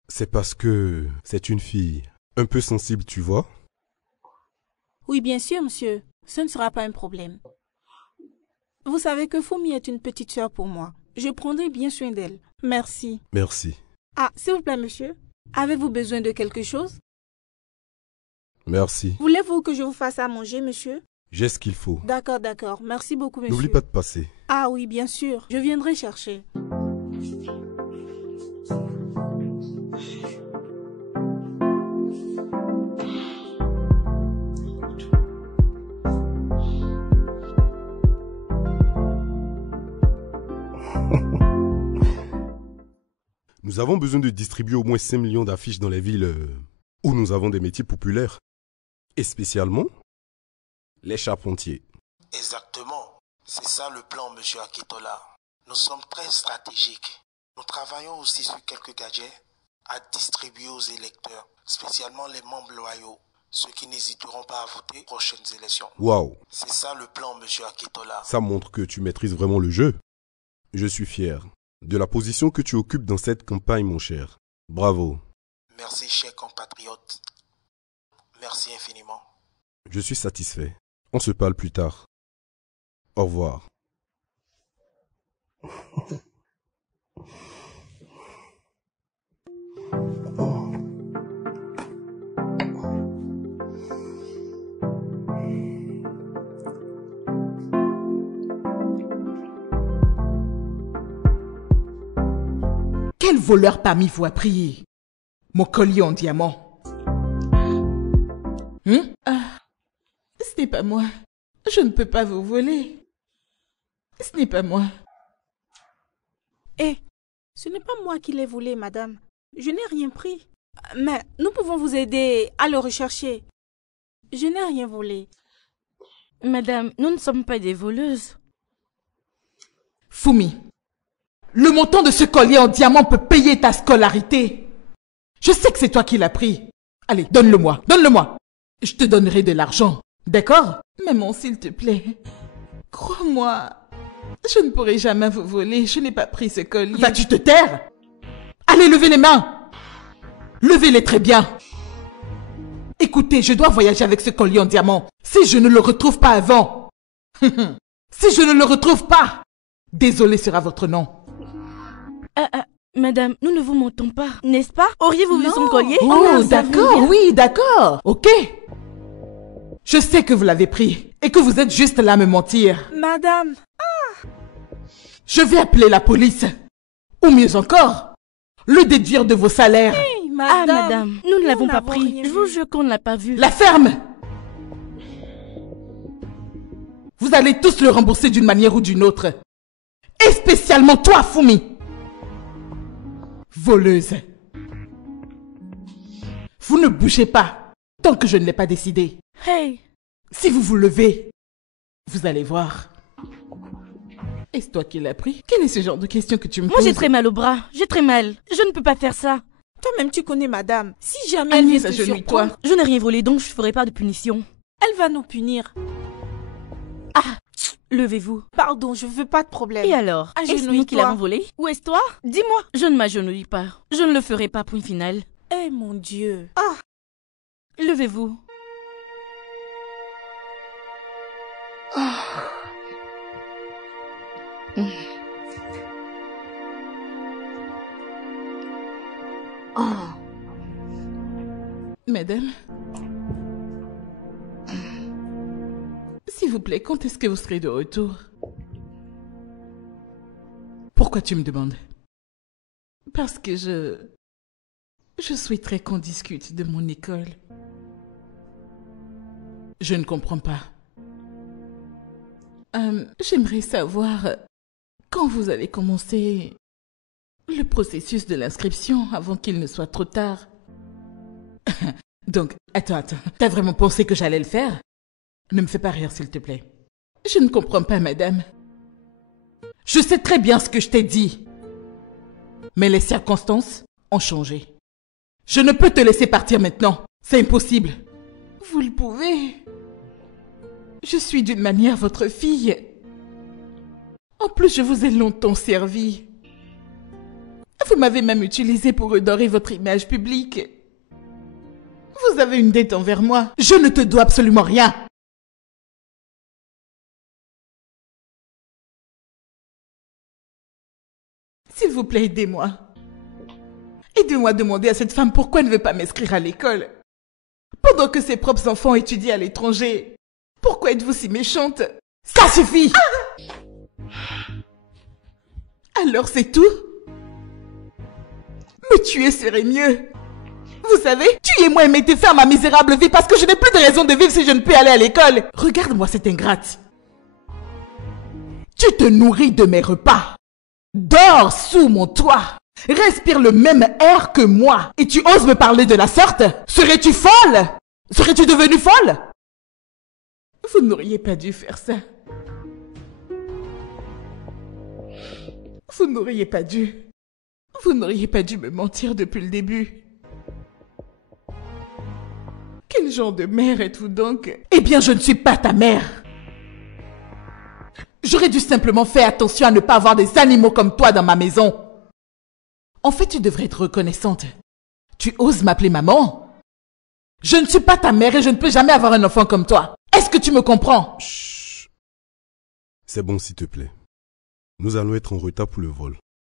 c'est parce que c'est une fille un peu sensible, tu vois? Oui, bien sûr, monsieur. Ce ne sera pas un problème. Vous savez que Fumi est une petite sœur pour moi. Je prendrai bien soin d'elle. Merci. Merci. Ah, s'il vous plaît, monsieur. Avez-vous besoin de quelque chose? Merci. Voulez-vous que je vous fasse à manger, monsieur? J'ai ce qu'il faut. D'accord, d'accord. Merci beaucoup, monsieur. N'oublie pas de passer. Ah oui, bien sûr. Je viendrai chercher. Nous avons besoin de distribuer au moins 5 millions d'affiches dans les villes où nous avons des métiers populaires. Et spécialement, les charpentiers. Exactement. C'est ça le plan, monsieur Akitola. Nous sommes très stratégiques. Nous travaillons aussi sur quelques gadgets à distribuer aux électeurs, spécialement les membres loyaux, ceux qui n'hésiteront pas à voter aux prochaines élections. Waouh! C'est ça le plan, monsieur Akitola. Ça montre que tu maîtrises vraiment le jeu. Je suis fier de la position que tu occupes dans cette campagne, mon cher. Bravo. Merci, cher compatriote. Merci infiniment. Je suis satisfait. On se parle plus tard. Au revoir. Quel voleur parmi vous a pris mon collier en diamant? Ce n'est pas moi. Je ne peux pas vous voler. Ce n'est pas moi. Eh, ce n'est pas moi qui l'ai volé, madame. Je n'ai rien pris. Mais nous pouvons vous aider à le rechercher. Je n'ai rien volé. Madame, nous ne sommes pas des voleuses. Fumi, le montant de ce collier en diamant peut payer ta scolarité. Je sais que c'est toi qui l'as pris. Allez, donne-le-moi, donne-le-moi. Je te donnerai de l'argent, d'accord? Maman, s'il te plaît, crois-moi, je ne pourrai jamais vous voler. Je n'ai pas pris ce collier. Vas-tu te taire? Allez, levez les mains. Levez-les très bien. Écoutez, je dois voyager avec ce collier en diamant. Si je ne le retrouve pas avant, si je ne le retrouve pas, désolé sera votre nom. Madame, nous ne vous mentons pas, n'est-ce pas? Auriez-vous vu son collier? Oh, d'accord, oui, d'accord. Ok. Je sais que vous l'avez pris et que vous êtes juste là à me mentir. Madame, Je vais appeler la police. Ou mieux encore, le déduire de vos salaires. hey, Ah, madame. madame, nous ne l'avons pas n'avons pris. rien Je vous vu. jure qu'on ne l'a pas vu. La ferme. Vous allez tous le rembourser d'une manière ou d'une autre. Et spécialement toi, Fumi. Voleuse. Vous ne bougez pas tant que je ne l'ai pas décidé. Hey, Si vous vous levez, vous allez voir. Est-ce toi qui l'as pris? Quel est ce genre de question que tu me moi poses? j'ai très mal au bras. J'ai très mal. Je ne peux pas faire ça. Toi-même, tu connais madame. Si jamais elle vient Agnès, te agenouille-toi. surprendre, Je n'ai rien volé, donc je ne ferai pas de punition. elle va nous punir. Ah, levez-vous. Pardon, je veux pas de problème. Et alors? Est-ce nous qui l'avons volé? Ou est-ce toi? Dis-moi. Je ne m'agenouille pas. Je ne le ferai pas, point final. Eh mon Dieu. Ah. Levez-vous. Madame, s'il vous plaît, quand est-ce que vous serez de retour? Pourquoi tu me demandes? Parce que je souhaiterais qu'on discute de mon école. Je ne comprends pas. J'aimerais savoir quand vous allez commencer le processus de l'inscription avant qu'il ne soit trop tard. Donc, attends. T'as vraiment pensé que j'allais le faire? Ne me fais pas rire, s'il te plaît. Je ne comprends pas, madame. Je sais très bien ce que je t'ai dit. Mais les circonstances ont changé. Je ne peux te laisser partir maintenant. C'est impossible. Vous le pouvez. Je suis d'une manière votre fille. En plus, je vous ai longtemps servi. Vous m'avez même utilisé pour redorer votre image publique. Vous avez une dette envers moi. Je ne te dois absolument rien. S'il vous plaît, aidez-moi. Aidez-moi à demander à cette femme pourquoi elle ne veut pas m'inscrire à l'école. Pendant que ses propres enfants étudient à l'étranger. Pourquoi êtes-vous si méchante? Ça suffit! Alors c'est tout? Me tuer serait mieux. Vous savez, tuez-moi et mettez fin à ma misérable vie parce que je n'ai plus de raison de vivre si je ne peux aller à l'école. Regarde-moi cette ingrate. Tu te nourris de mes repas. Dors sous mon toit. Respire le même air que moi. Et tu oses me parler de la sorte? Serais-tu folle? Serais-tu devenue folle? Vous n'auriez pas dû faire ça. Vous n'auriez pas dû. Vous n'auriez pas dû me mentir depuis le début. Quel genre de mère êtes-vous donc? Eh bien, je ne suis pas ta mère. J'aurais dû simplement faire attention à ne pas avoir des animaux comme toi dans ma maison. En fait, tu devrais être reconnaissante. Tu oses m'appeler maman? Je ne suis pas ta mère et je ne peux jamais avoir un enfant comme toi. Est-ce que tu me comprends? Chut. C'est bon, s'il te plaît. Nous allons être en retard pour le vol.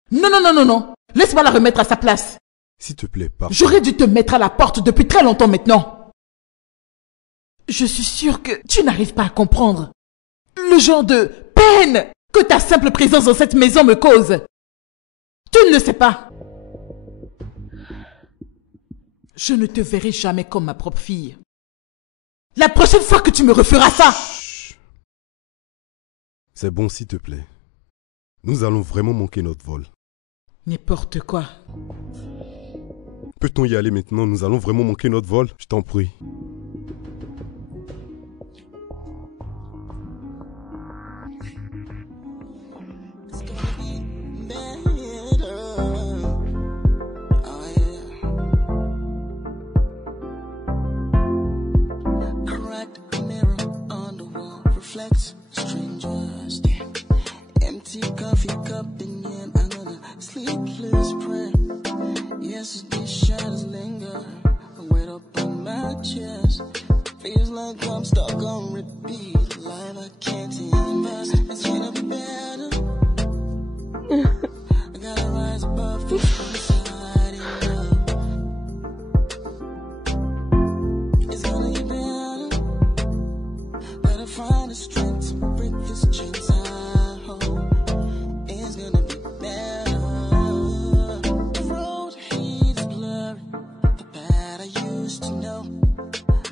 Non. Laisse-moi la remettre à sa place. S'il te plaît, pars. J'aurais dû te mettre à la porte depuis très longtemps maintenant. Je suis sûre que tu n'arrives pas à comprendre le genre de peine que ta simple présence dans cette maison me cause. Tu ne le sais pas. Je ne te verrai jamais comme ma propre fille. La prochaine fois que tu me referas ça... Chut. C'est bon, s'il te plaît. Nous allons vraiment manquer notre vol. N'importe quoi. Peut-on y aller maintenant? Nous allons vraiment manquer notre vol. Je t'en prie. It's gonna be better. Oh yeah. Cracked mirror on the wall reflects strangers. Yeah. Empty coffee cup in hand, another sleepless prayer. Yesterday's shadows linger. I wait up on my chest. Feels like I'm stuck on repeat. Life I can't invest. It's gonna be better. I gotta rise above this society love. It's gonna get better. Gotta find the strength to break this chains I hold. It's gonna be better. The road is blurry. The path I used to know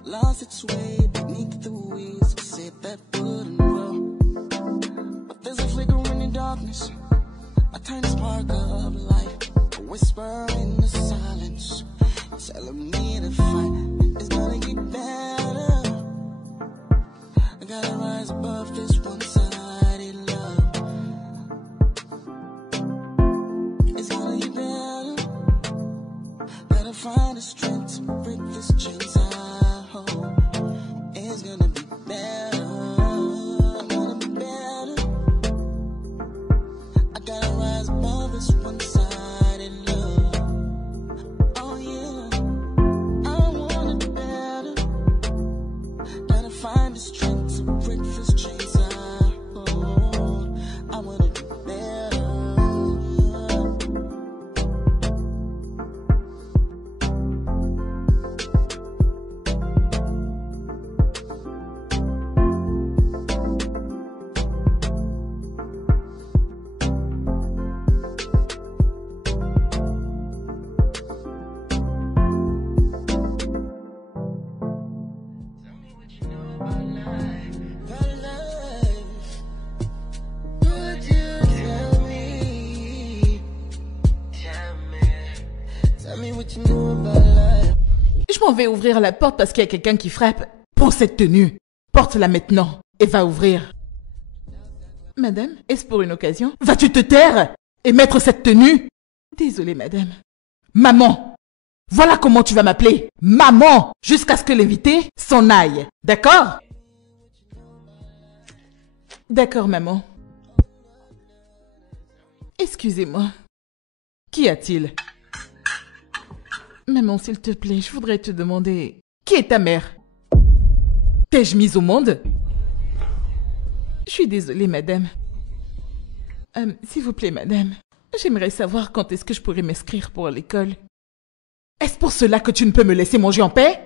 lost its way beneath the wheels. Said that wouldn't roll. But there's a flicker in the darkness. A tiny spark of light, a whisper in the silence, telling me to fight. It's gonna get better. I gotta rise above this one-sided love. It's gonna get better. Gotta find the strength to break this chains I hold. It's gonna be better. vais ouvrir la porte parce qu'il y a quelqu'un qui frappe. Prends cette tenue. Porte-la maintenant et va ouvrir. Madame, est-ce pour une occasion? Vas-tu te taire et mettre cette tenue? Désolée, madame. Maman, voilà comment tu vas m'appeler. Maman, jusqu'à ce que l'invité s'en aille. D'accord? D'accord, maman. Excusez-moi. Qu'y a-t-il? Maman, s'il te plaît, je voudrais te demander... Qui est ta mère? T'ai-je mise au monde? Je suis désolée, madame. S'il vous plaît, madame, j'aimerais savoir quand est-ce que je pourrais m'inscrire pour l'école. Est-ce pour cela que tu ne peux me laisser manger en paix?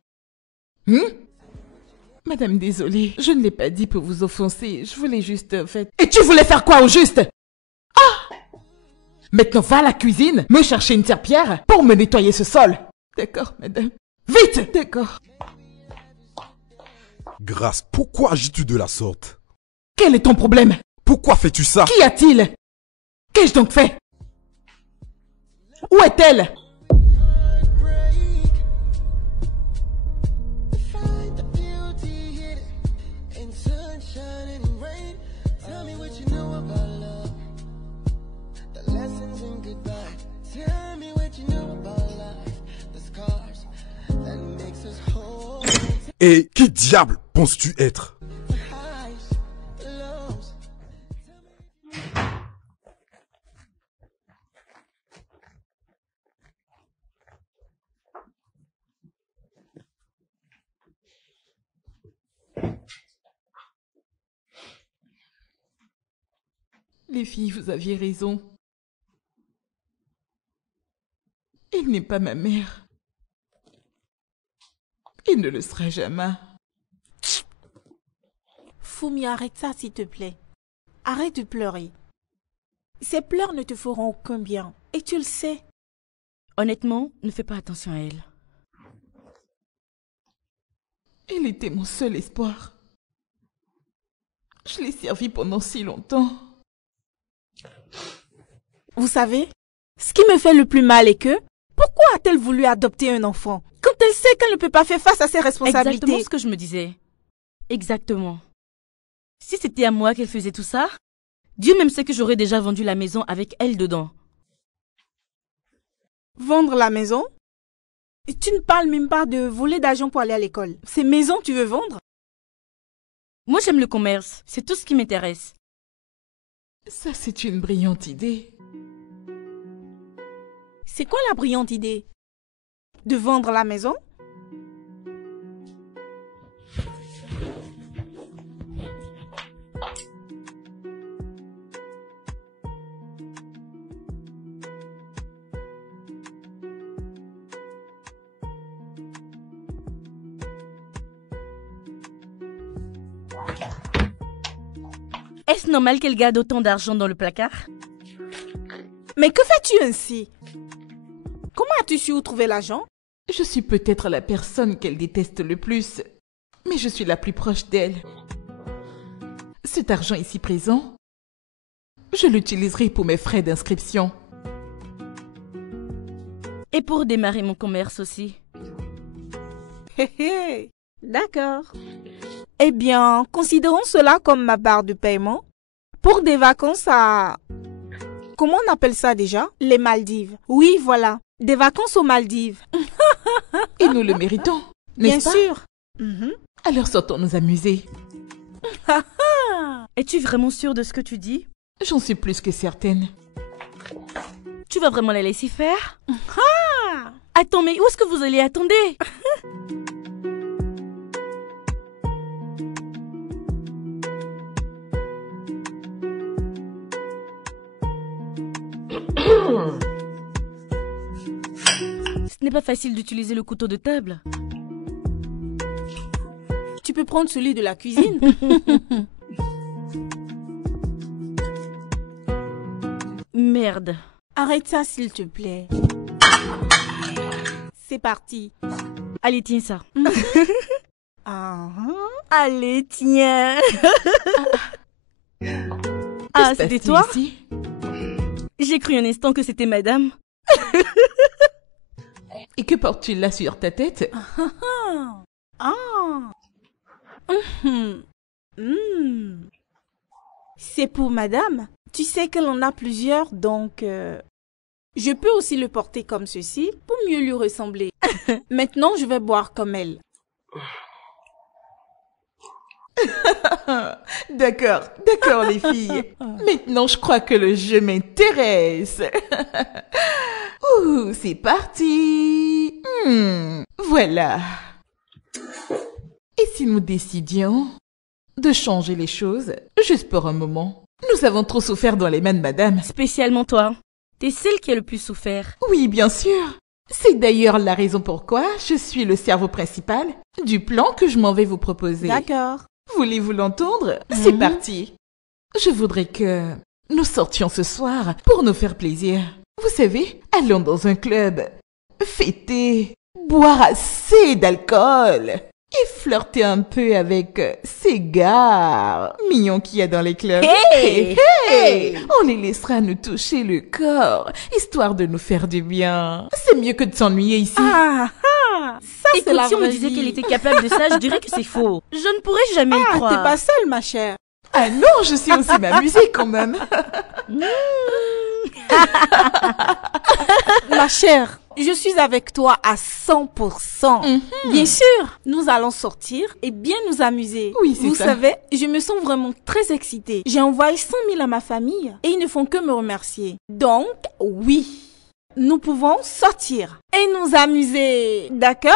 Madame, désolée, je ne l'ai pas dit pour vous offenser. Je voulais juste, en fait... Et tu voulais faire quoi au juste? Ah! Maintenant, va à la cuisine, me chercher une serpillière pour me nettoyer ce sol. D'accord, madame. Vite! D'accord. Grâce, pourquoi agis-tu de la sorte? Quel est ton problème? Pourquoi fais-tu ça? Qu'y a-t-il? Qu'ai-je donc fait? Où est-elle? Find the beauty hidden in sunshine and rain. Tell me what you know about love. The lessons in goodbye. Tell me what you know about life. The scars that makes us whole. Et qui diable penses-tu être? The highs, the lows. Les filles, vous aviez raison. Il n'est pas ma mère. Il ne le sera jamais. Fumi, arrête ça, s'il te plaît. Arrête de pleurer. Ces pleurs ne te feront aucun bien. Et tu le sais. Honnêtement, ne fais pas attention à elle. Elle était mon seul espoir. Je l'ai servi pendant si longtemps. Vous savez, ce qui me fait le plus mal est que... Pourquoi a-t-elle voulu adopter un enfant quand elle sait qu'elle ne peut pas faire face à ses responsabilités? Exactement ce que je me disais. Exactement. Si c'était à moi qu'elle faisait tout ça, Dieu même sait que j'aurais déjà vendu la maison avec elle dedans. Vendre la maison? Et tu ne parles même pas de voler d'argent pour aller à l'école. Ces maisons, tu veux vendre? Moi, j'aime le commerce. C'est tout ce qui m'intéresse. Ça, c'est une brillante idée. C'est quoi la brillante idée? De vendre la maison? Est-ce normal qu'elle garde autant d'argent dans le placard? Mais que fais-tu ainsi? Comment as-tu su où trouver l'argent? Je suis peut-être la personne qu'elle déteste le plus, mais je suis la plus proche d'elle. Cet argent ici présent, je l'utiliserai pour mes frais d'inscription. Et pour démarrer mon commerce aussi. Hé hé, d'accord. Eh bien, considérons cela comme ma barre de paiement pour des vacances à... Comment on appelle ça déjà? Les Maldives. Oui, voilà. Des vacances aux Maldives. Et nous le méritons, Bien n'est-ce pas? sûr. Alors sortons nous amuser. Es-tu vraiment sûre de ce que tu dis? J'en suis plus que certaine. Tu vas vraiment la laisser faire? Attends, mais où est-ce que vous allez? Attendez! Ce n'est pas facile d'utiliser le couteau de table. Tu peux prendre celui de la cuisine. Merde. Arrête ça, s'il te plaît. C'est parti. Allez, tiens ça. Ah, Allez, tiens. Que se C'était passe-t-il toi? ici? J'ai cru un instant que c'était madame. Et que portes-tu là sur ta tête? C'est pour madame. Tu sais que l'on a plusieurs, donc je peux aussi le porter comme ceci pour mieux lui ressembler. Maintenant, je vais boire comme elle. D'accord, d'accord les filles. Maintenant, je crois que le jeu m'intéresse. Ouh, c'est parti. Voilà. Et si nous décidions de changer les choses, juste pour un moment? Nous avons trop souffert dans les mains de madame. Spécialement toi. T'es celle qui a le plus souffert. Oui, bien sûr. C'est d'ailleurs la raison pourquoi je suis le cerveau principal du plan que je m'en vais vous proposer. D'accord. Voulez-vous l'entendre? C'est parti. Je voudrais que nous sortions ce soir pour nous faire plaisir. Vous savez, allons dans un club, fêter, boire assez d'alcool et flirter un peu avec ces gars mignons qu'il y a dans les clubs. Hey! Hey! On les laissera nous toucher le corps, histoire de nous faire du bien. C'est mieux que de s'ennuyer ici. Ça, c'est Écoute, la si on me vraie disait vie. qu'elle était capable de ça, je dirais que c'est faux. Je ne pourrais jamais le T'es croire. pas seule, ma chère. Ah non, je sais aussi m'amuser quand même. Ma chère, je suis avec toi à 100%. Bien sûr, nous allons sortir et bien nous amuser. Oui, c'est Vous ça. savez, je me sens vraiment très excitée. J'ai envoyé 100 000 à ma famille et ils ne font que me remercier. Donc, oui, nous pouvons sortir et nous amuser. D'accord?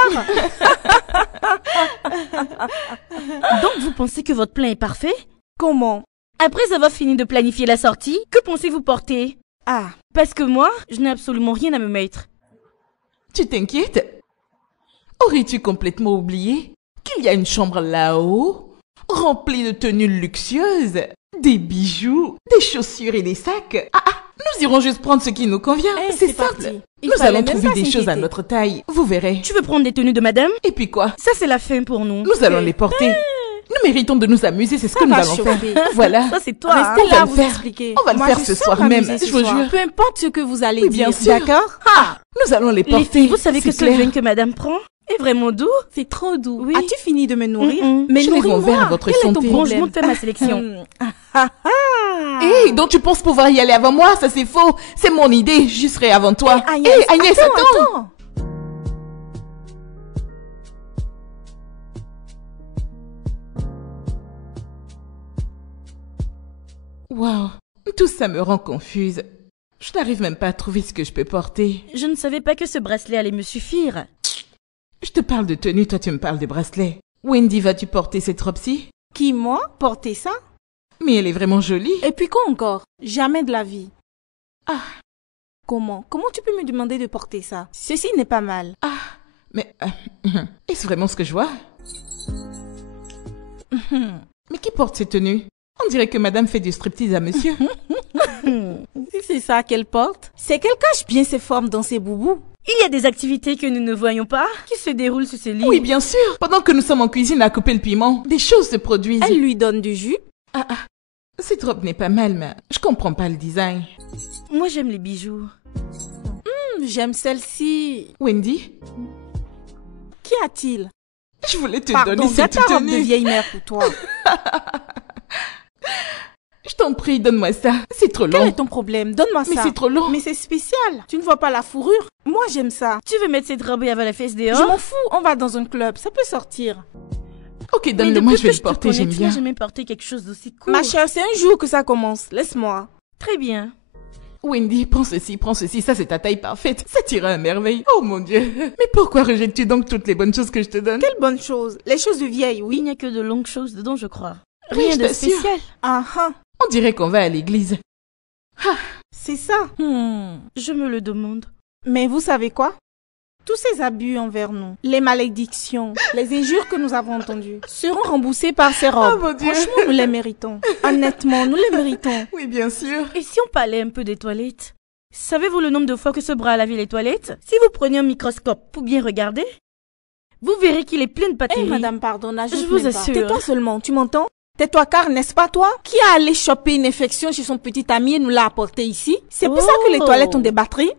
Donc vous pensez que votre plan est parfait? Comment? Après avoir fini de planifier la sortie, que pensez-vous porter? Ah, Parce que moi, je n'ai absolument rien à me mettre. Tu t'inquiètes? Aurais-tu complètement oublié qu'il y a une chambre là-haut, remplie de tenues luxueuses, des bijoux, des chaussures et des sacs? Nous irons juste prendre ce qui nous convient. Eh, c'est c'est simple. parti. Il Nous fallait allons même trouver pas des choses à s'inquiéter. notre taille. Vous verrez. Tu veux prendre des tenues de madame? Et puis quoi? Ça, c'est la fin pour nous. Nous allons les porter. Nous méritons de nous amuser, c'est ce que nous va allons chauffer. faire. Voilà. Ça, c'est toi. hein. Restez on va là, le vous faire. expliquer. On va le Moi, faire je ce sais soir m'amuser même, ce je vous soir. jure. Peu importe ce que vous allez Oui, dire, bien sûr. d'accord? Nous allons les Les porter. filles, vous savez que c'est ce clair. vin que madame prend est vraiment doux? C'est trop doux. Oui. As-tu fini de me nourrir? Mais Je mets mon verre à votre Quel est ton santé. bon, je problème? monte faire ma sélection. Hé, donc tu penses pouvoir y aller avant moi? Ça c'est faux. C'est mon idée. J'y serai avant toi. Agnès, Agnès, attends. attends. Waouh, tout ça me rend confuse. Je n'arrive même pas à trouver ce que je peux porter. Je ne savais pas que ce bracelet allait me suffire. Je te parle de tenue, toi tu me parles de bracelet. Wendy, vas-tu porter cette robe-ci? Qui, moi? Porter ça? Mais elle est vraiment jolie. Et puis quoi encore? Jamais de la vie. Ah. Comment? Comment tu peux me demander de porter ça? Ceci n'est pas mal. Mais est-ce vraiment ce que je vois? Mais qui porte cette tenue? On dirait que madame fait du striptease à monsieur. Si c'est ça qu'elle porte, c'est qu'elle cache bien ses formes dans ses boubous. Il y a des activités que nous ne voyons pas qui se déroulent sur ce lit. Oui, bien sûr. Pendant que nous sommes en cuisine à couper le piment, des choses se produisent. Elle lui donne du jus. Cette robe n'est pas mal, mais je comprends pas le design. Moi, j'aime les bijoux. J'aime celle-ci. Wendy, Qu'y a-t-il? je voulais te Pardon, donner cette ta robe de tenue. vieille mère pour toi. Je t'en prie, donne-moi ça. C'est trop Quel long. est ton problème? Donne-moi Mais ça. c'est trop long. Mais c'est spécial. Tu ne vois pas la fourrure? Moi, j'aime ça. Tu veux mettre cette robe et avoir la fesse Je dehors? m'en fous, on va dans un club, ça peut sortir. Ok, Mais donne-le-moi, depuis je vais que le te porter, connais, j'aime tu bien. n'as jamais porté quelque chose d'aussi cool. Ma chère, c'est un jour que ça commence. Laisse-moi. Très bien. Wendy, prends ceci, ça c'est ta taille parfaite. Ça t'ira à merveille. Oh mon Dieu. Mais pourquoi rejettes-tu donc toutes les bonnes choses que je te donne? Quelle bonne chose. Les choses de vieille, Il oui. n'y a que de longues choses dedans, je crois. Oui, Rien je de t'assure. spécial. Ah ah, On dirait qu'on va à l'église. c'est ça. Je me le demande. Mais vous savez quoi? Tous ces abus envers nous, les malédictions, les injures que nous avons entendues, seront remboursés par ces robes. Oh mon Dieu. Franchement, nous les méritons. Honnêtement, nous les méritons. Oui, bien sûr. Et si on parlait un peu des toilettes? Savez-vous le nombre de fois que ce bras a lavé les toilettes? Si vous preniez un microscope pour bien regarder, vous verrez qu'il est plein de Eh bactéries. madame, pardon, n'ajoute Je vous même pas. assure. Tais-toi seulement, tu m'entends? Tais-toi car n'est-ce pas toi qui a allé choper une infection chez son petit ami et nous l'a apporté ici? C'est pour ça que les Oh. toilettes ont des batteries?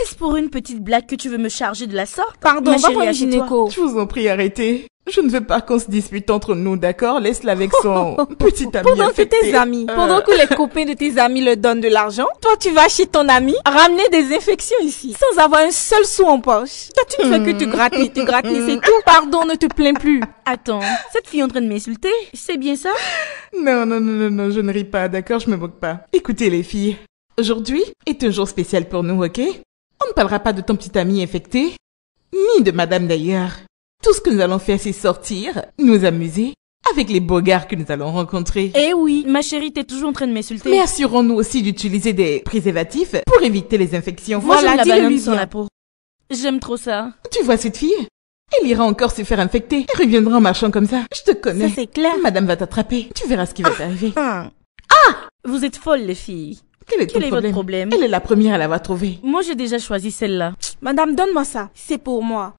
Est-ce pour une petite blague que tu veux me charger de la sorte? Pardon, Ma va chérie, voir le assieds-toi. gynéco. Je vous en prie, arrêtez. Je ne veux pas qu'on se dispute entre nous, d'accord? Laisse-la avec son petit ami Pendant que infecté. tes amis, pendant que les copains de tes amis le donnent de l'argent, toi tu vas chez ton ami ramener des infections ici, sans avoir un seul sou en poche. Toi tu ne fais que te gratter, c'est tout. Pardon, ne te plains plus. Attends, cette fille est en train de m'insulter? C'est bien ça? Non, je ne ris pas, d'accord? Je me moque pas. Écoutez, les filles. Aujourd'hui est un jour spécial pour nous, ok? On ne parlera pas de ton petit ami infecté, ni de madame d'ailleurs. Tout ce que nous allons faire, c'est sortir, nous amuser, avec les beaux gars que nous allons rencontrer. Eh oui, ma chérie, t'es toujours en train de m'insulter. Mais assurons-nous aussi d'utiliser des préservatifs pour éviter les infections. Moi, Voilà, j'aime la dis-le banane lui sans bien. la peau. J'aime trop ça. Tu vois cette fille? Elle ira encore se faire infecter. Elle reviendra en marchant comme ça. Je te connais. Ça c'est clair. Madame va t'attraper. Tu verras ce qui va t'arriver. Vous êtes folles, les filles. Quel est ton Quel est votre problème? Elle est la première à l'avoir trouvé. Moi, j'ai déjà choisi celle-là. Madame, donne-moi ça. C'est pour moi.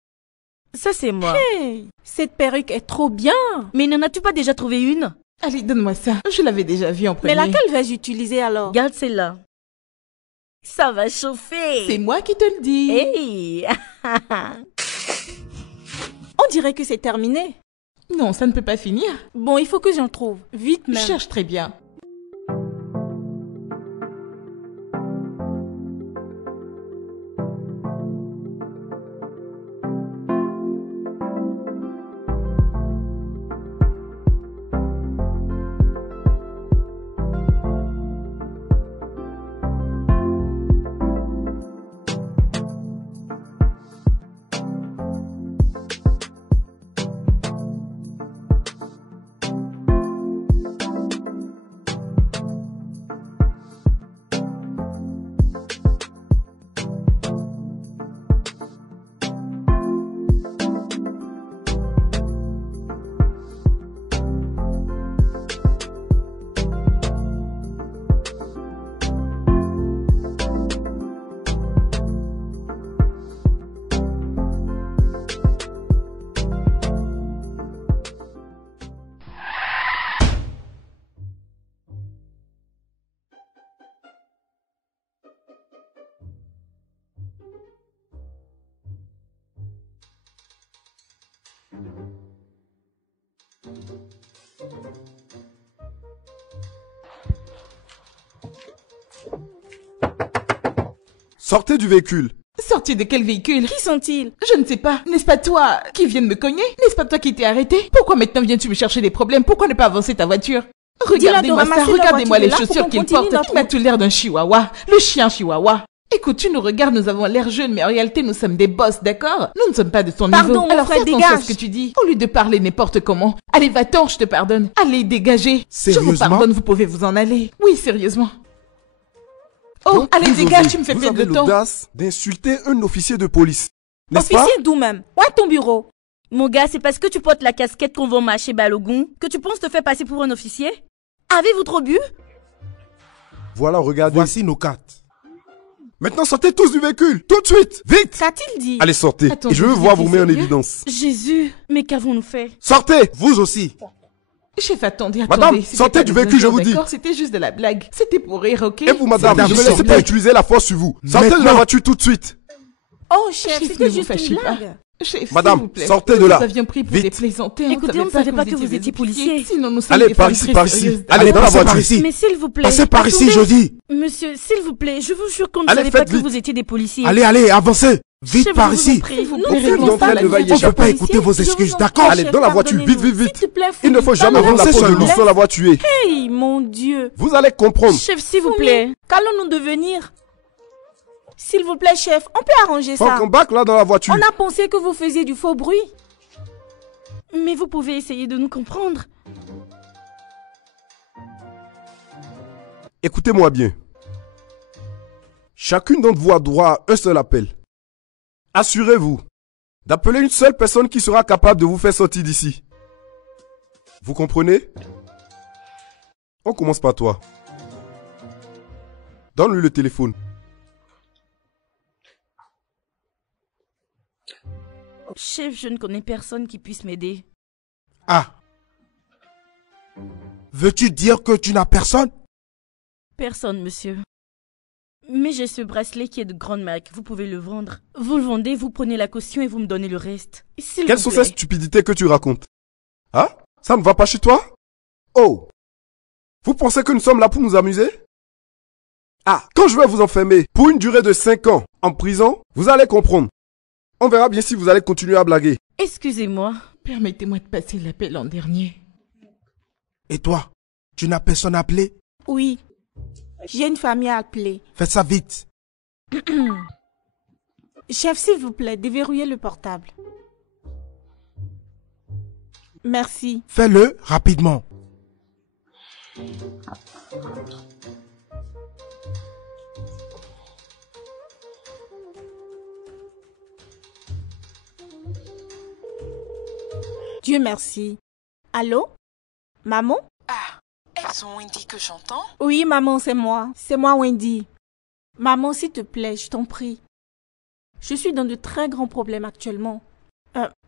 Ça, c'est moi. Hey, cette perruque est trop bien. Mais n'en as-tu pas déjà trouvé une? Allez, donne-moi ça. Je l'avais déjà vu en premier. Mais laquelle vais-je utiliser alors? Garde celle-là. Ça va chauffer. C'est moi qui te le dis. Hey. On dirait que c'est terminé. Non, ça ne peut pas finir. Bon, il faut que j'en trouve. Vite Je même. cherche très bien. Sortez du véhicule. Sorti de quel véhicule? Qui sont-ils? Je ne sais pas. N'est-ce pas toi qui viens de me cogner? N'est-ce pas toi qui t'es arrêté? Pourquoi maintenant viens-tu me chercher des problèmes? Pourquoi ne pas avancer ta voiture? Regardez-moi ça, ramasser la regardez-moi les voiture de là chaussures pour qu'il qu'on continue porte. notre Il m'a tout l'air d'un chihuahua. Le chien chihuahua. Écoute, tu nous regardes, nous avons l'air jeunes, mais en réalité, nous sommes des boss, d'accord? Nous ne sommes pas de ton Pardon, niveau. mon Alors frère, fais attention à dégage. ce que tu dis. Au lieu de parler n'importe comment. Allez, va-t'en, je te pardonne. Allez, dégagez. Je vous Sérieusement? pardonne, vous pouvez vous en aller. Oui, sérieusement. Oh, Donc, allez, vous dégage, osez- tu me fais vous perdre avez le temps. l'audace d'insulter un officier de police. N'est-ce pas? Officier d'où même? Où est ton bureau? Mon gars, c'est parce que tu portes la casquette qu'on vend marcher Balogun que tu penses te faire passer pour un officier? Avez-vous trop bu? Voilà, regardez. Voici nos cartes. Maintenant, sortez tous du véhicule. Tout de suite. Vite. Qu'a-t-il dit? Allez, sortez. Attendez, Et je veux vous voir êtes vous mettre en sérieux? évidence. Jésus, mais qu'avons-nous fait? Sortez. Vous aussi. Chef, attendez. Madame, C'était sortez pas du des véhicule, je injures, vous dis. d'accord? C'était juste de la blague. C'était pour rire, ok? Et vous, madame, Madame, je ne me laisse sortez. pas utiliser la force sur vous. Sortez de la Maintenant. voiture tout de suite. Oh, chef, Chef, ne c'était vous juste fâchez une pas. blague. Chef, Madame, s'il vous plaît. sortez de Nous là. nous avions pris pour Vite. des plaisantins. Écoutez, on ne savait pas que vous étiez des policier. Sinon, nous sommes Allez, des par femmes ici, très par ici. sérieuses. Allez, dans la Passez par voiture. ici. Mais s'il vous plaît. Passez par ici, attendez. je dis. Monsieur, s'il vous plaît, je vous jure qu'on ne Allez, savait pas faites que vite. vous étiez des policiers. Allez, allez, avancez. Vite Chef, par je vous en ici. prie. Vous Nous plaît, ne Aucune voulons d'entre pas elles ne va y devenir échapper. On peut pas policiers. écouter vos Je vous excuses, en d'accord? prie, Allez, chef, dans la voiture, vite, pardonnez-nous. vite, vite. S'il te plaît, Il ne faut jamais Fouille. prendre la peau de loup Avancez sans l'avoir tué. Hey, mon Dieu. Vous allez comprendre. Chef, s'il vous plaît. Qu'allons-nous devenir? S'il vous plaît, chef, on peut arranger ça. Faut qu'on back là dans la voiture. On a pensé que vous faisiez du faux bruit. Mais vous pouvez essayer de nous comprendre. Écoutez-moi bien. Chacune d'entre vous a droit à un seul appel. Assurez-vous d'appeler une seule personne qui sera capable de vous faire sortir d'ici. Vous comprenez? On commence par toi. Donne-lui le téléphone. Chef, je ne connais personne qui puisse m'aider. Ah. Veux-tu dire que tu n'as personne? Personne, monsieur. Mais j'ai ce bracelet qui est de grande marque. Vous pouvez le vendre. Vous le vendez, vous prenez la caution et vous me donnez le reste. S'il Quelles vous sont plaît. ces stupidités que tu racontes? Hein? Ça ne va pas chez toi? Oh! Vous pensez que nous sommes là pour nous amuser? Ah, quand je vais vous enfermer pour une durée de 5 ans en prison, vous allez comprendre. On verra bien si vous allez continuer à blaguer. Excusez-moi. Permettez-moi de passer l'appel en dernier. Et toi, tu n'as personne à appeler? Oui. J'ai une famille à appeler. Fais ça vite. Chef, s'il vous plaît, déverrouillez le portable. Merci. Fais-le rapidement. Dieu merci. Allô? Maman? Ah, est-ce Wendy que j'entends? Oui, maman, c'est moi. C'est moi, Wendy. Maman, s'il te plaît, je t'en prie. Je suis dans de très grands problèmes actuellement.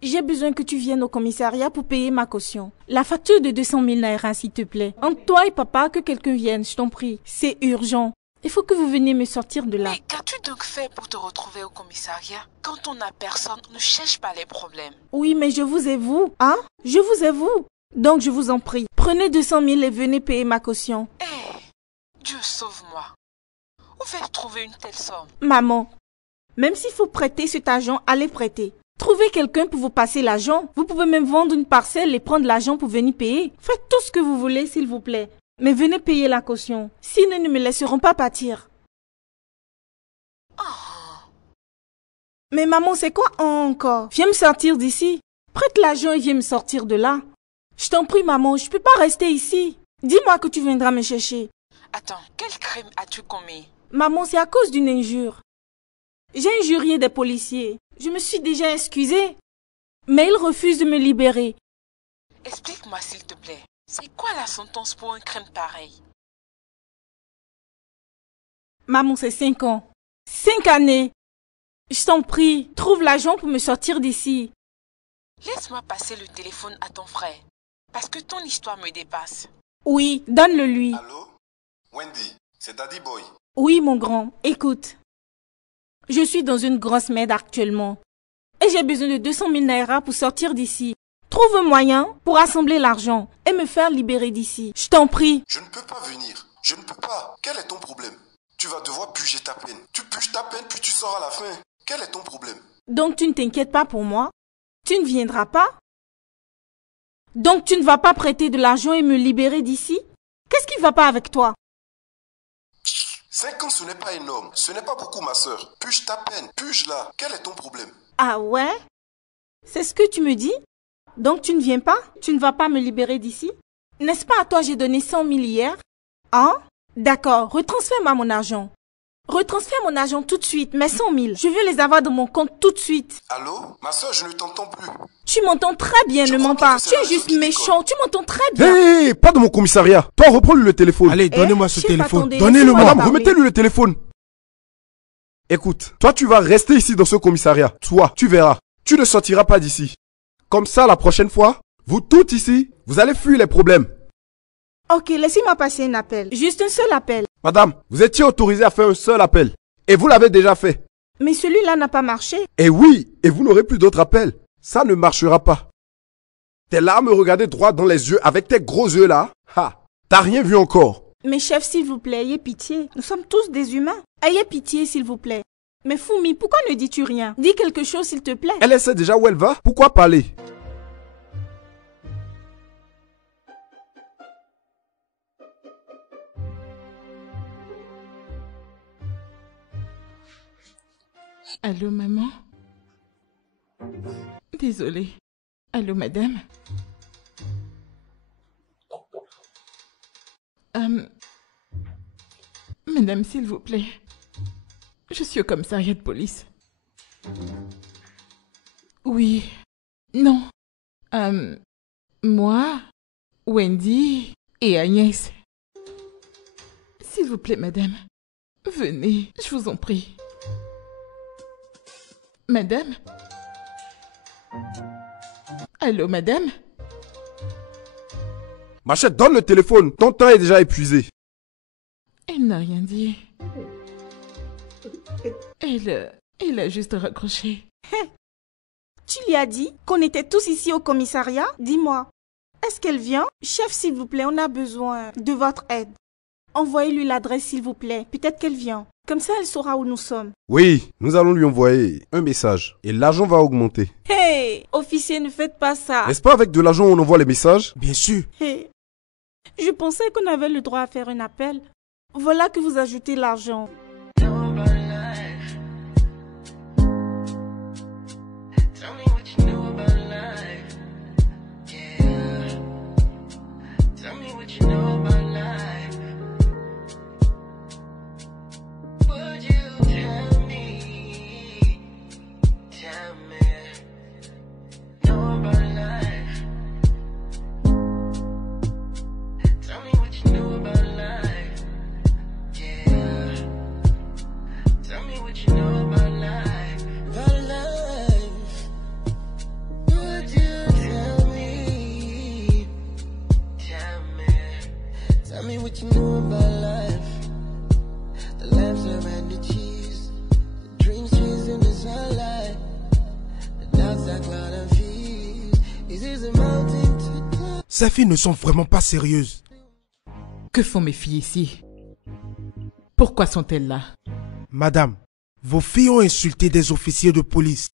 J'ai besoin que tu viennes au commissariat pour payer ma caution. La facture de 200 000 naira, s'il te plaît. Entre toi et papa, que quelqu'un vienne, je t'en prie. C'est urgent. Il faut que vous veniez me sortir de là. Mais qu'as-tu donc fait pour te retrouver au commissariat? Quand on n'a personne, ne cherche pas les problèmes. Oui, mais je vous ai vous, hein? Je vous ai vous. Donc, je vous en prie, prenez 200 000 et venez payer ma caution. Dieu sauve-moi. Où vais-je trouver une telle somme? Maman, même s'il faut prêter cet argent, allez prêter. Trouvez quelqu'un pour vous passer l'argent. Vous pouvez même vendre une parcelle et prendre l'argent pour venir payer. Faites tout ce que vous voulez, s'il vous plaît. Mais venez payer la caution. Sinon, ils ne me laisseront pas partir. Mais maman, c'est quoi encore? Viens me sortir d'ici. Prête l'argent et viens me sortir de là. Je t'en prie, maman, je peux pas rester ici. Dis-moi que tu viendras me chercher. Attends, quel crime as-tu commis? Maman, c'est à cause d'une injure. J'ai injurié des policiers. Je me suis déjà excusée. Mais ils refusent de me libérer. Explique-moi s'il te plaît. C'est quoi la sentence pour un crime pareil? Maman, c'est 5 ans. 5 années. Je t'en prie, trouve l'argent pour me sortir d'ici. Laisse-moi passer le téléphone à ton frère. Parce que ton histoire me dépasse. Oui, donne-le lui. Allô? Wendy, c'est Daddy Boy. Oui, mon grand, écoute. Je suis dans une grosse merde actuellement. Et j'ai besoin de 200 000 naira pour sortir d'ici. Trouve un moyen pour assembler l'argent et me faire libérer d'ici. Je t'en prie. Je ne peux pas venir. Je ne peux pas. Quel est ton problème? Tu vas devoir puger ta peine. Tu puges ta peine puis tu sors à la fin. Quel est ton problème? Donc tu ne t'inquiètes pas pour moi? Tu ne viendras pas? Donc tu ne vas pas prêter de l'argent et me libérer d'ici? Qu'est-ce qui ne va pas avec toi? 5 ans, ce n'est pas énorme. Ce n'est pas beaucoup, ma soeur. Puge ta peine. Puge-la. Quel est ton problème? Ah ouais? C'est ce que tu me dis? Donc tu ne viens pas? Tu ne vas pas me libérer d'ici? N'est-ce pas à toi j'ai donné 100 000 hier? Hein? D'accord, retransfère-moi mon argent. Retransfère mon argent tout de suite, mais 100 000. Je veux les avoir dans mon compte tout de suite. Allô? Ma soeur, je ne t'entends plus. Tu m'entends très bien, ne mens pas. Tu es juste méchant, tu m'entends très bien. Hé, pas dans mon commissariat. Toi, reprends-lui le téléphone. Allez, donnez-moi ce chef, téléphone. attendez, Donnez-le laissez-moi moi. Madame, parler. remettez-lui le téléphone. Écoute, toi, tu vas rester ici dans ce commissariat. Toi, tu verras. Tu ne sortiras pas d'ici. Comme ça, la prochaine fois, vous toutes ici, vous allez fuir les problèmes. Ok, laissez-moi passer un appel. Juste un seul appel. Madame, vous étiez autorisée à faire un seul appel. Et vous l'avez déjà fait. Mais celui-là n'a pas marché. Et oui, et vous n'aurez plus d'autres appels. Ça ne marchera pas. T'es là à me regarder droit dans les yeux avec tes gros yeux là. Ha, t'as rien vu encore. Mais chef, s'il vous plaît, ayez pitié. Nous sommes tous des humains. Ayez pitié, s'il vous plaît. Mais Fumi, pourquoi ne dis-tu rien? Dis quelque chose, s'il te plaît. Elle sait déjà où elle va. Pourquoi parler? Allô, maman? Désolée. Allô, madame? Madame, s'il vous plaît. Je suis au commissariat de police. Oui. Non. Moi, Wendy et Agnès. S'il vous plaît, madame. Venez, je vous en prie. Madame? Allô, madame? Machette, donne le téléphone. Ton temps est déjà épuisé. Elle n'a rien dit. Elle a juste raccroché. Tu lui as dit qu'on était tous ici au commissariat? Dis-moi, est-ce qu'elle vient? Chef, s'il vous plaît, on a besoin de votre aide. Envoyez-lui l'adresse, s'il vous plaît. Peut-être qu'elle vient. Comme ça, elle saura où nous sommes. Oui, nous allons lui envoyer un message et l'argent va augmenter. Hey, officier, ne faites pas ça. N'est-ce pas avec de l'argent on envoie les messages? Bien sûr. Hey, je pensais qu'on avait le droit à faire un appel. Voilà que vous ajoutez l'argent. Ces filles ne sont vraiment pas sérieuses. Que font mes filles ici? Pourquoi sont-elles là? Madame, vos filles ont insulté des officiers de police.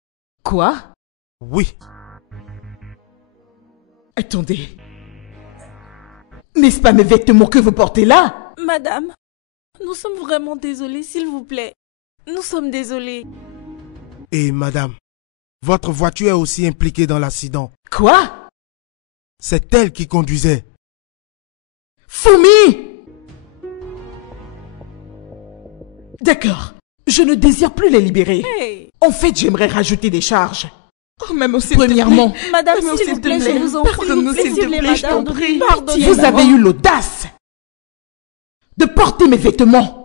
Quoi? Oui. Attendez. N'est-ce pas mes vêtements que vous portez là? Madame, nous sommes vraiment désolés, s'il vous plaît. Nous sommes désolés. Et madame, votre voiture est aussi impliquée dans l'accident. Quoi? C'est elle qui conduisait. Fumi! D'accord. Je ne désire plus les libérer. Hey. En fait, j'aimerais rajouter des charges. Oh, même aussi. Premièrement, Madame, Maman, s'il vous plaît, je vous en prie. pardonne-nous, s'il te plaît, je t'en prie. Pardonnez, vous maman. avez eu l'audace de porter mes vêtements,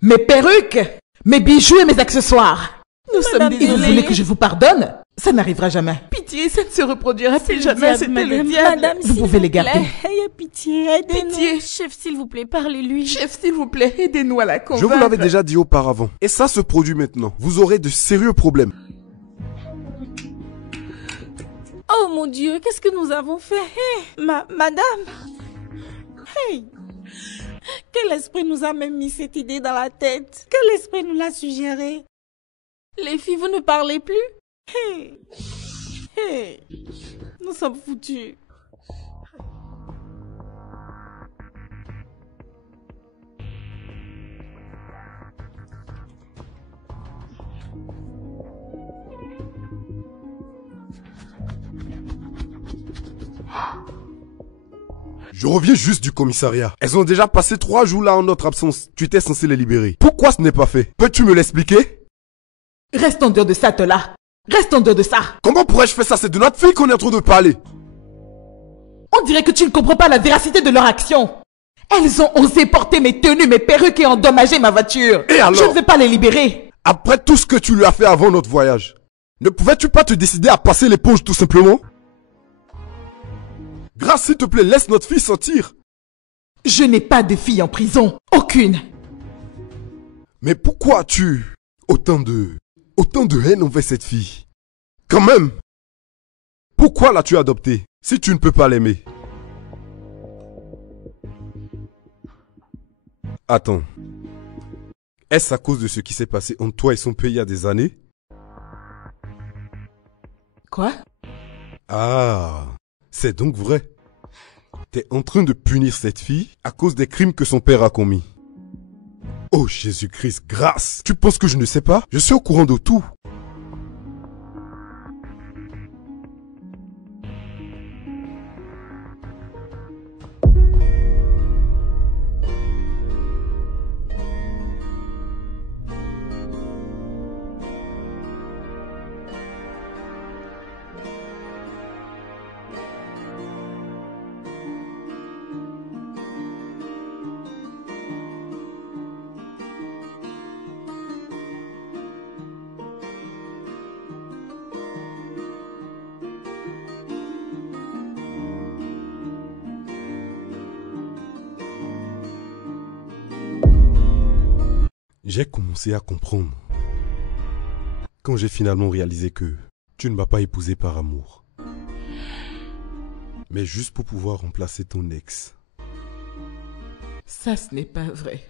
mes perruques, mes bijoux et mes accessoires. Nous sommes Et vous désolés. voulez que je vous pardonne? Ça n'arrivera jamais. Pitié, ça ne se reproduira plus Le jamais. diable, C'était madame. le diable. Madame, Vous s'il pouvez les plaît, garder. Ayez pitié, aidez-nous. Pitié. Chef, s'il vous plaît, parlez-lui. Chef, s'il vous plaît, aidez-nous à la Je convaincre. vous l'avais déjà dit auparavant. Et ça se produit maintenant. Vous aurez de sérieux problèmes. Oh mon Dieu, qu'est-ce que nous avons fait? Hey, madame. Hey. Quel esprit nous a même mis cette idée dans la tête? Quel esprit nous l'a suggéré? Les filles, vous ne parlez plus? Hey. Hey. Nous sommes foutus. Je reviens juste du commissariat. Elles ont déjà passé 3 jours là en notre absence. Tu étais censé les libérer. Pourquoi ce n'est pas fait? Peux-tu me l'expliquer? Reste en dehors de ça, Tola. Reste en dehors de ça. Comment pourrais-je faire ça? C'est de notre fille qu'on est en train de parler. On dirait que tu ne comprends pas la véracité de leur action. Elles ont osé porter mes tenues, mes perruques et endommager ma voiture. Et alors? Je ne vais pas les libérer. Après tout ce que tu lui as fait avant notre voyage, ne pouvais-tu pas te décider à passer l'éponge tout simplement? Grâce, s'il te plaît, laisse notre fille sortir. Je n'ai pas de fille en prison. Aucune. Mais pourquoi as-tu autant de haine envers cette fille? Quand même. Pourquoi l'as-tu adoptée si tu ne peux pas l'aimer? Attends. Est-ce à cause de ce qui s'est passé entre toi et son père il y a des années? Quoi? Ah, c'est donc vrai. T'es en train de punir cette fille à cause des crimes que son père a commis. Oh Jésus-Christ, grâce! Tu penses que je ne sais pas? Je suis au courant de tout. J'ai commencé à comprendre quand j'ai finalement réalisé que tu ne m'as pas épousé par amour, mais juste pour pouvoir remplacer ton ex. Ça, ce n'est pas vrai.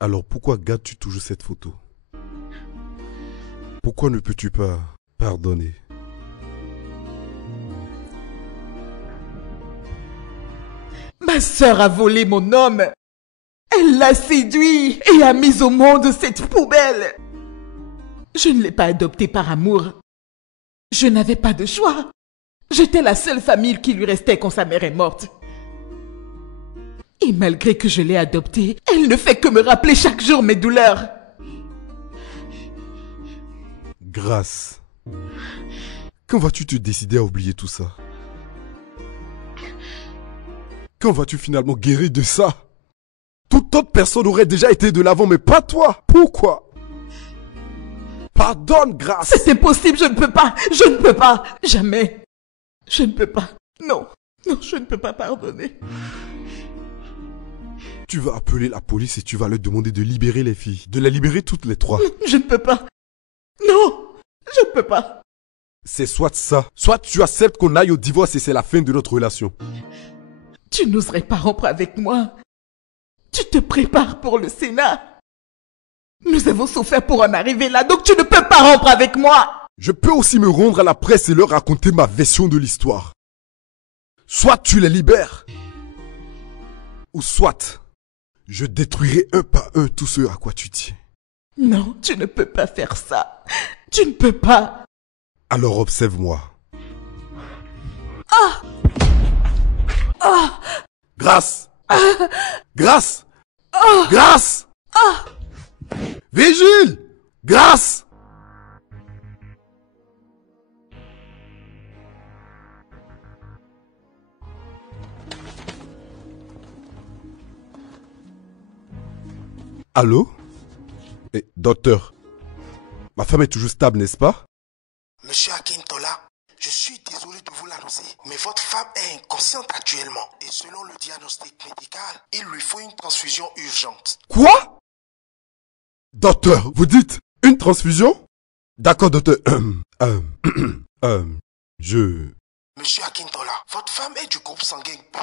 Alors pourquoi gardes-tu toujours cette photo? Pourquoi ne peux-tu pas pardonner? Ma sœur a volé mon homme. Elle l'a séduit et a mis au monde cette poubelle. Je ne l'ai pas adopté par amour. Je n'avais pas de choix. J'étais la seule famille qui lui restait quand sa mère est morte. Et malgré que je l'ai adoptée, elle ne fait que me rappeler chaque jour mes douleurs. Grâce. Quand vas-tu te décider à oublier tout ça? Quand vas-tu finalement guérir de ça? Toute autre personne aurait déjà été de l'avant, mais pas toi. Pourquoi? Pardonne, Grâce. C'est impossible, je ne peux pas. Je ne peux pas. Jamais. Je ne peux pas. Non. Non, je ne peux pas pardonner. Tu vas appeler la police et tu vas leur demander de libérer les filles. De les libérer toutes les trois. Je ne peux pas. Non. Je ne peux pas. C'est soit ça, soit tu acceptes qu'on aille au divorce et c'est la fin de notre relation. Tu n'oserais pas rompre avec moi. Tu te prépares pour le Sénat. Nous avons souffert pour en arriver là, donc tu ne peux pas rompre avec moi. Je peux aussi me rendre à la presse et leur raconter ma version de l'histoire. Soit tu les libères, ou soit je détruirai un par un tout ce à quoi tu tiens. Non, tu ne peux pas faire ça. Tu ne peux pas. Alors observe-moi. Ah! Ah! Grâce! Grâce! Ah! Grâce! Ah! Vigile! Grâce! Allô? Eh, docteur, ma femme est toujours stable, n'est-ce pas? Monsieur Akintola, je suis désolé de vous l'annoncer, mais votre femme est inconsciente actuellement. Et selon le diagnostic médical, il lui faut une transfusion urgente. Quoi? Docteur, vous dites une transfusion? D'accord, docteur. Monsieur Akintola, votre femme est du groupe sanguin B+.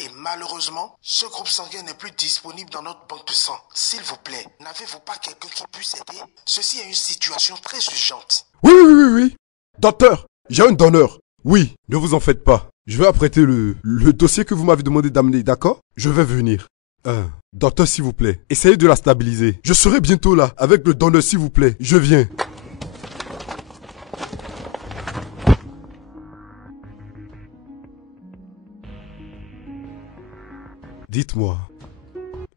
Et malheureusement, ce groupe sanguin n'est plus disponible dans notre banque de sang. S'il vous plaît, n'avez-vous pas quelqu'un qui puisse aider? Ceci est une situation très urgente. Oui. Docteur, j'ai un donneur. Oui, ne vous en faites pas. Je vais apprêter le dossier que vous m'avez demandé d'amener, d'accord? Je vais venir. Docteur, s'il vous plaît, essayez de la stabiliser. Je serai bientôt là, avec le donneur, s'il vous plaît. Je viens. Dites-moi,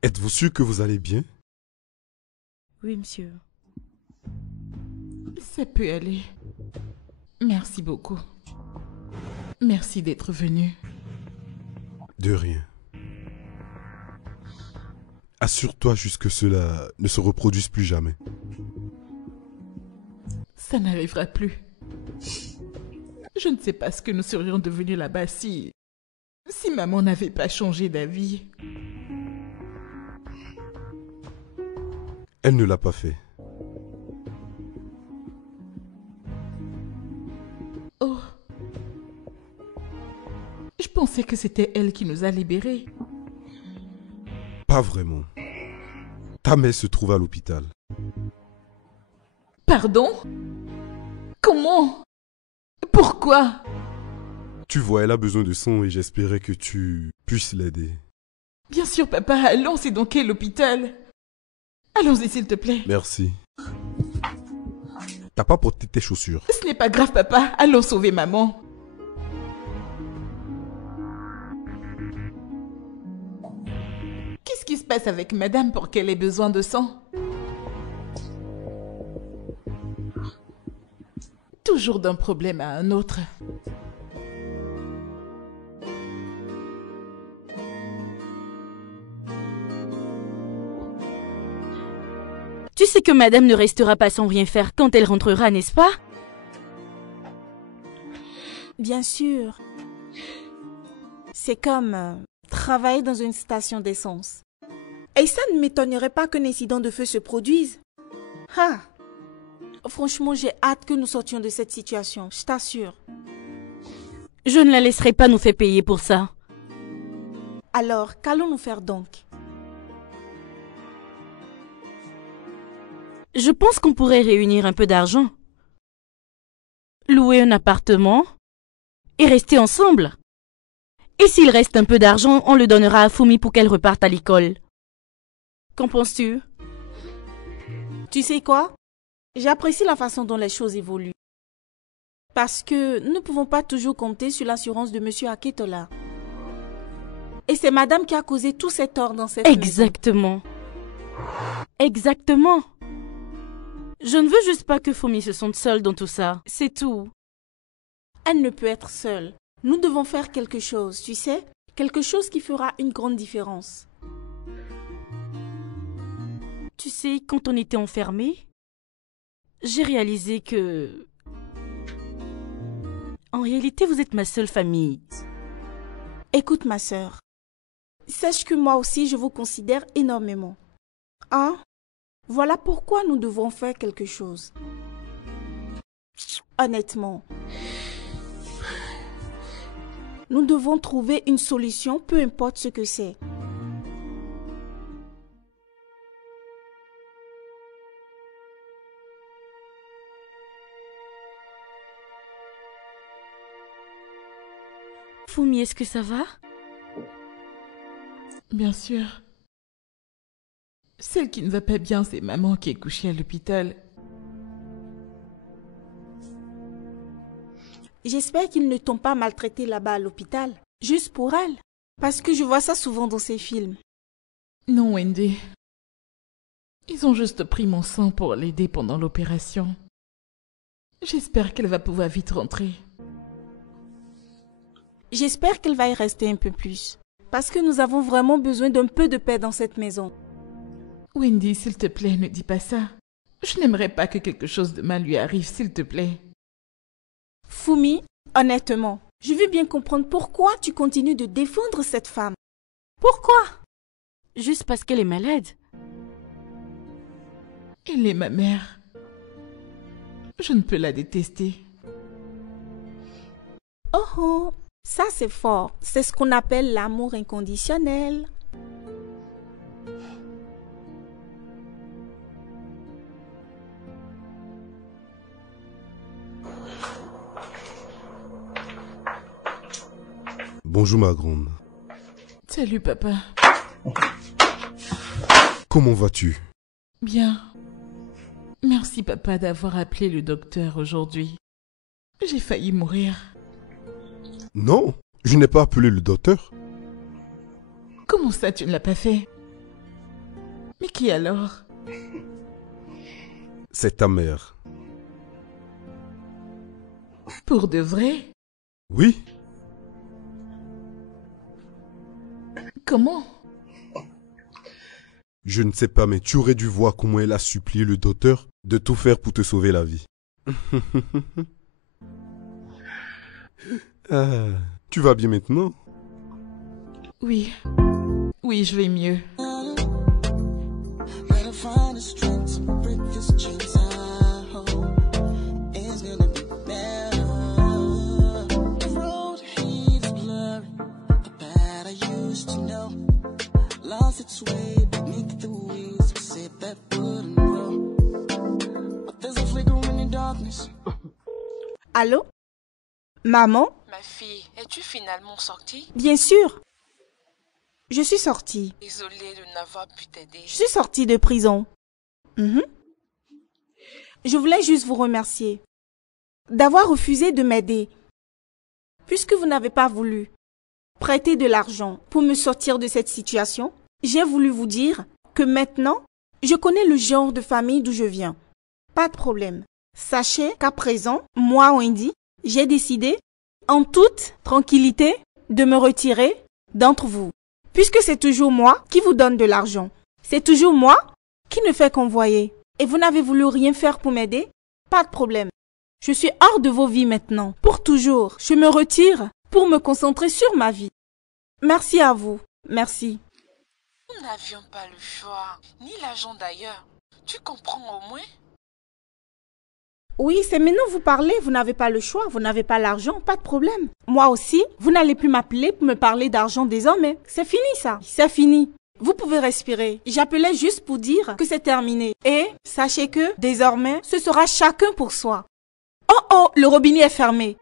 êtes-vous sûr que vous allez bien? Oui, monsieur. Ça peut aller. Merci beaucoup. Merci d'être venu. De rien. Assure-toi juste que cela ne se reproduise plus jamais. Ça n'arrivera plus. Je ne sais pas ce que nous serions devenus là-bas si maman n'avait pas changé d'avis. Elle ne l'a pas fait. Oh. Je pensais que c'était elle qui nous a libérés. Pas vraiment. Ta mère se trouve à l'hôpital. Pardon? Comment? Pourquoi? Tu vois, elle a besoin de sang et j'espérais que tu puisses l'aider. Bien sûr, papa. Allons, c'est dans quel hôpital? Allons-y, s'il te plaît. Merci. T'as pas porté tes chaussures. Ce n'est pas grave, papa. Allons sauver maman. Qu'est-ce qui se passe avec madame pour qu'elle ait besoin de sang? Toujours d'un problème à un autre. Tu sais que madame ne restera pas sans rien faire quand elle rentrera, n'est-ce pas? Bien sûr. C'est comme travailler dans une station d'essence. Et ça ne m'étonnerait pas qu'un incident de feu se produise. Ah! Franchement, j'ai hâte que nous sortions de cette situation, je t'assure. Je ne la laisserai pas nous faire payer pour ça. Alors, qu'allons-nous faire donc? Je pense qu'on pourrait réunir un peu d'argent. Louer un appartement et rester ensemble. Et s'il reste un peu d'argent, on le donnera à Fumi pour qu'elle reparte à l'école. Qu'en penses-tu? Tu sais quoi? J'apprécie la façon dont les choses évoluent. Parce que nous ne pouvons pas toujours compter sur l'assurance de M. Aketola. Et c'est madame qui a causé tous ces torts dans cette maison. Exactement. Exactement. Je ne veux juste pas que Fumi se sente seule dans tout ça. C'est tout. Elle ne peut être seule. Nous devons faire quelque chose, tu sais? Quelque chose qui fera une grande différence. Tu sais, quand on était enfermés, j'ai réalisé que... En réalité, vous êtes ma seule famille. Écoute, ma sœur. Sache que moi aussi, je vous considère énormément. Hein? Voilà pourquoi nous devons faire quelque chose. Honnêtement. Nous devons trouver une solution, peu importe ce que c'est. Fumi, est-ce que ça va? Bien sûr. Celle qui ne va pas bien, c'est maman qui est couchée à l'hôpital. J'espère qu'ils ne t'ont pas maltraité là-bas à l'hôpital. Juste pour elle. Parce que je vois ça souvent dans ces films. Non, Wendy. Ils ont juste pris mon sang pour l'aider pendant l'opération. J'espère qu'elle va pouvoir vite rentrer. J'espère qu'elle va y rester un peu plus. Parce que nous avons vraiment besoin d'un peu de paix dans cette maison. Wendy, s'il te plaît, ne dis pas ça. Je n'aimerais pas que quelque chose de mal lui arrive, s'il te plaît. Fumi, honnêtement, je veux bien comprendre pourquoi tu continues de défendre cette femme. Pourquoi? Juste parce qu'elle est malade. Elle est ma mère. Je ne peux la détester. Oh oh, ça c'est fort. C'est ce qu'on appelle l'amour inconditionnel. Bonjour ma grande. Salut papa. Comment vas-tu? Bien. Merci papa d'avoir appelé le docteur aujourd'hui. J'ai failli mourir. Non, je n'ai pas appelé le docteur. Comment ça tu ne l'as pas fait? Mais qui alors? C'est ta mère. Pour de vrai? Oui. Comment? Je ne sais pas, mais tu aurais dû voir comment elle a supplié le docteur de tout faire pour te sauver la vie. Ah, tu vas bien maintenant? Oui. Oui, je vais mieux. Better find the strength to break this chains I hold. It's gonna be better. The road ahead is blurry. The bad I used to know lost its way beneath the wheels. We said that wouldn't grow, but there's a flicker in the darkness. Allô? Maman? Ma fille, es-tu finalement sortie? Bien sûr. Je suis sortie. Désolée de n'avoir pu t'aider. Je suis sortie de prison. Je voulais juste vous remercier d'avoir refusé de m'aider. Puisque vous n'avez pas voulu prêter de l'argent pour me sortir de cette situation, j'ai voulu vous dire que maintenant, je connais le genre de famille d'où je viens. Pas de problème. Sachez qu'à présent, moi, Wendy, j'ai décidé, en toute tranquillité, de me retirer d'entre vous. Puisque c'est toujours moi qui vous donne de l'argent. C'est toujours moi qui ne fais qu'envoyer. Et vous n'avez voulu rien faire pour m'aider? Pas de problème. Je suis hors de vos vies maintenant. Pour toujours. Je me retire pour me concentrer sur ma vie. Merci à vous. Merci. Nous n'avions pas le choix, ni l'argent d'ailleurs. Tu comprends au moins? Oui, c'est maintenant vous parlez, vous n'avez pas le choix, vous n'avez pas l'argent, pas de problème. Moi aussi, vous n'allez plus m'appeler pour me parler d'argent désormais. C'est fini ça, c'est fini. Vous pouvez respirer. J'appelais juste pour dire que c'est terminé. Et sachez que désormais, ce sera chacun pour soi. Oh oh, le robinet est fermé.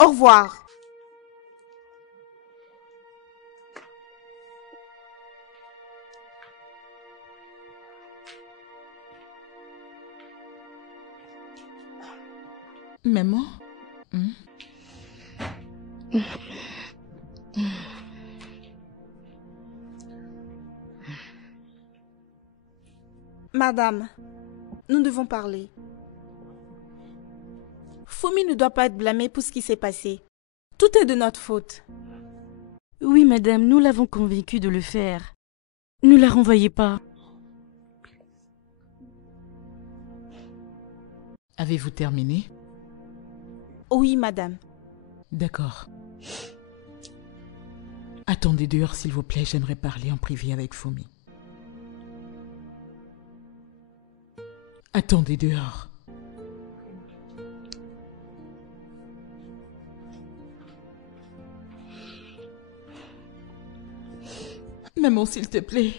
Au revoir. Maman? Madame, nous devons parler. Fumi ne doit pas être blâmé pour ce qui s'est passé. Tout est de notre faute. Oui, madame, nous l'avons convaincu de le faire. Ne la renvoyez pas. Avez-vous terminé? Oui, madame. D'accord. Attendez dehors, s'il vous plaît, j'aimerais parler en privé avec Fumi. Attendez dehors. Maman, s'il te plaît.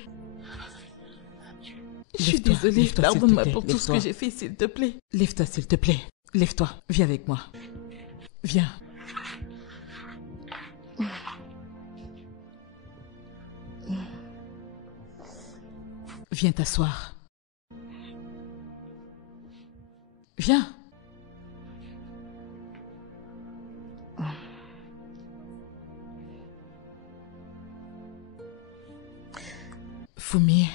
Je suis Lève-toi, désolée, lève-toi, s'il te Pardonne-moi plaît, pour tout ce lève-toi. que j'ai fait, s'il te plaît. Lève-toi, s'il te plaît. Lève-toi, viens avec moi. Viens. Viens t'asseoir. Viens. Fumi,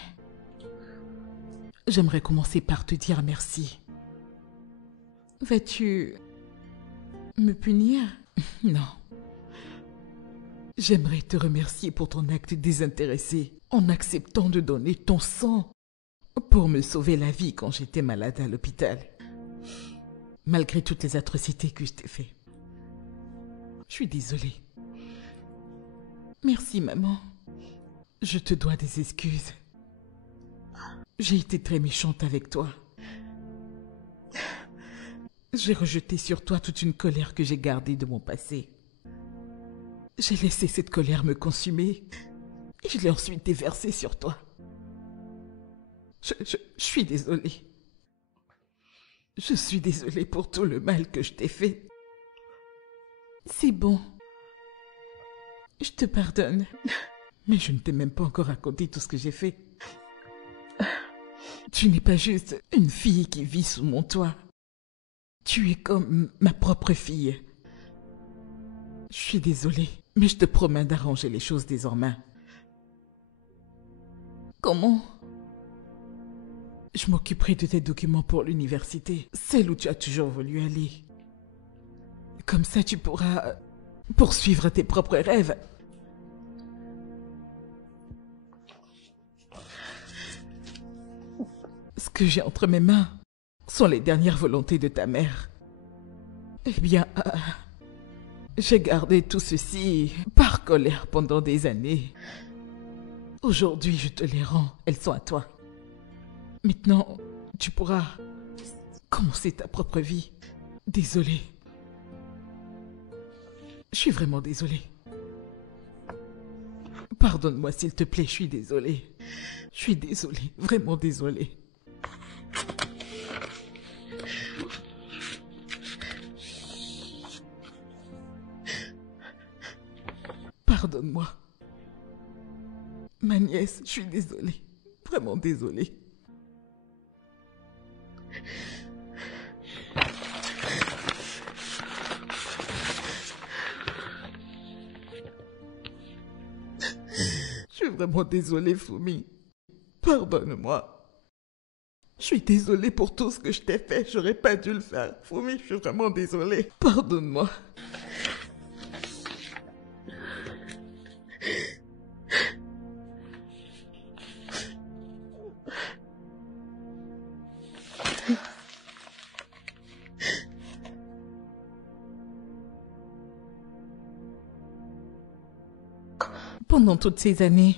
j'aimerais commencer par te dire merci. Vas-tu me punir? Non. J'aimerais te remercier pour ton acte désintéressé en acceptant de donner ton sang pour me sauver la vie quand j'étais malade à l'hôpital. Malgré toutes les atrocités que je t'ai fait. Je suis désolée. Merci, maman. Je te dois des excuses. J'ai été très méchante avec toi. J'ai rejeté sur toi toute une colère que j'ai gardée de mon passé. J'ai laissé cette colère me consumer et je l'ai ensuite déversée sur toi. Je suis désolée. Je suis désolée pour tout le mal que je t'ai fait. C'est bon. Je te pardonne. Mais je ne t'ai même pas encore raconté tout ce que j'ai fait. Tu n'es pas juste une fille qui vit sous mon toit. Tu es comme ma propre fille. Je suis désolée, mais je te promets d'arranger les choses désormais. Comment? Je m'occuperai de tes documents pour l'université, celle où tu as toujours voulu aller. Comme ça, tu pourras poursuivre tes propres rêves. Ce que j'ai entre mes mains sont les dernières volontés de ta mère. Eh bien, j'ai gardé tout ceci par colère pendant des années. Aujourd'hui, je te les rends. Elles sont à toi. Maintenant, tu pourras commencer ta propre vie. Désolée. Je suis vraiment désolée. Pardonne-moi, s'il te plaît, je suis désolée. Je suis désolée, vraiment désolée. Pardonne-moi. Ma nièce, je suis désolée. Vraiment désolée. Je suis vraiment désolée, Fumi. Pardonne-moi. Je suis désolée pour tout ce que je t'ai fait. J'aurais pas dû le faire. Fumi, je suis vraiment désolée. Pardonne-moi. Pendant toutes ces années,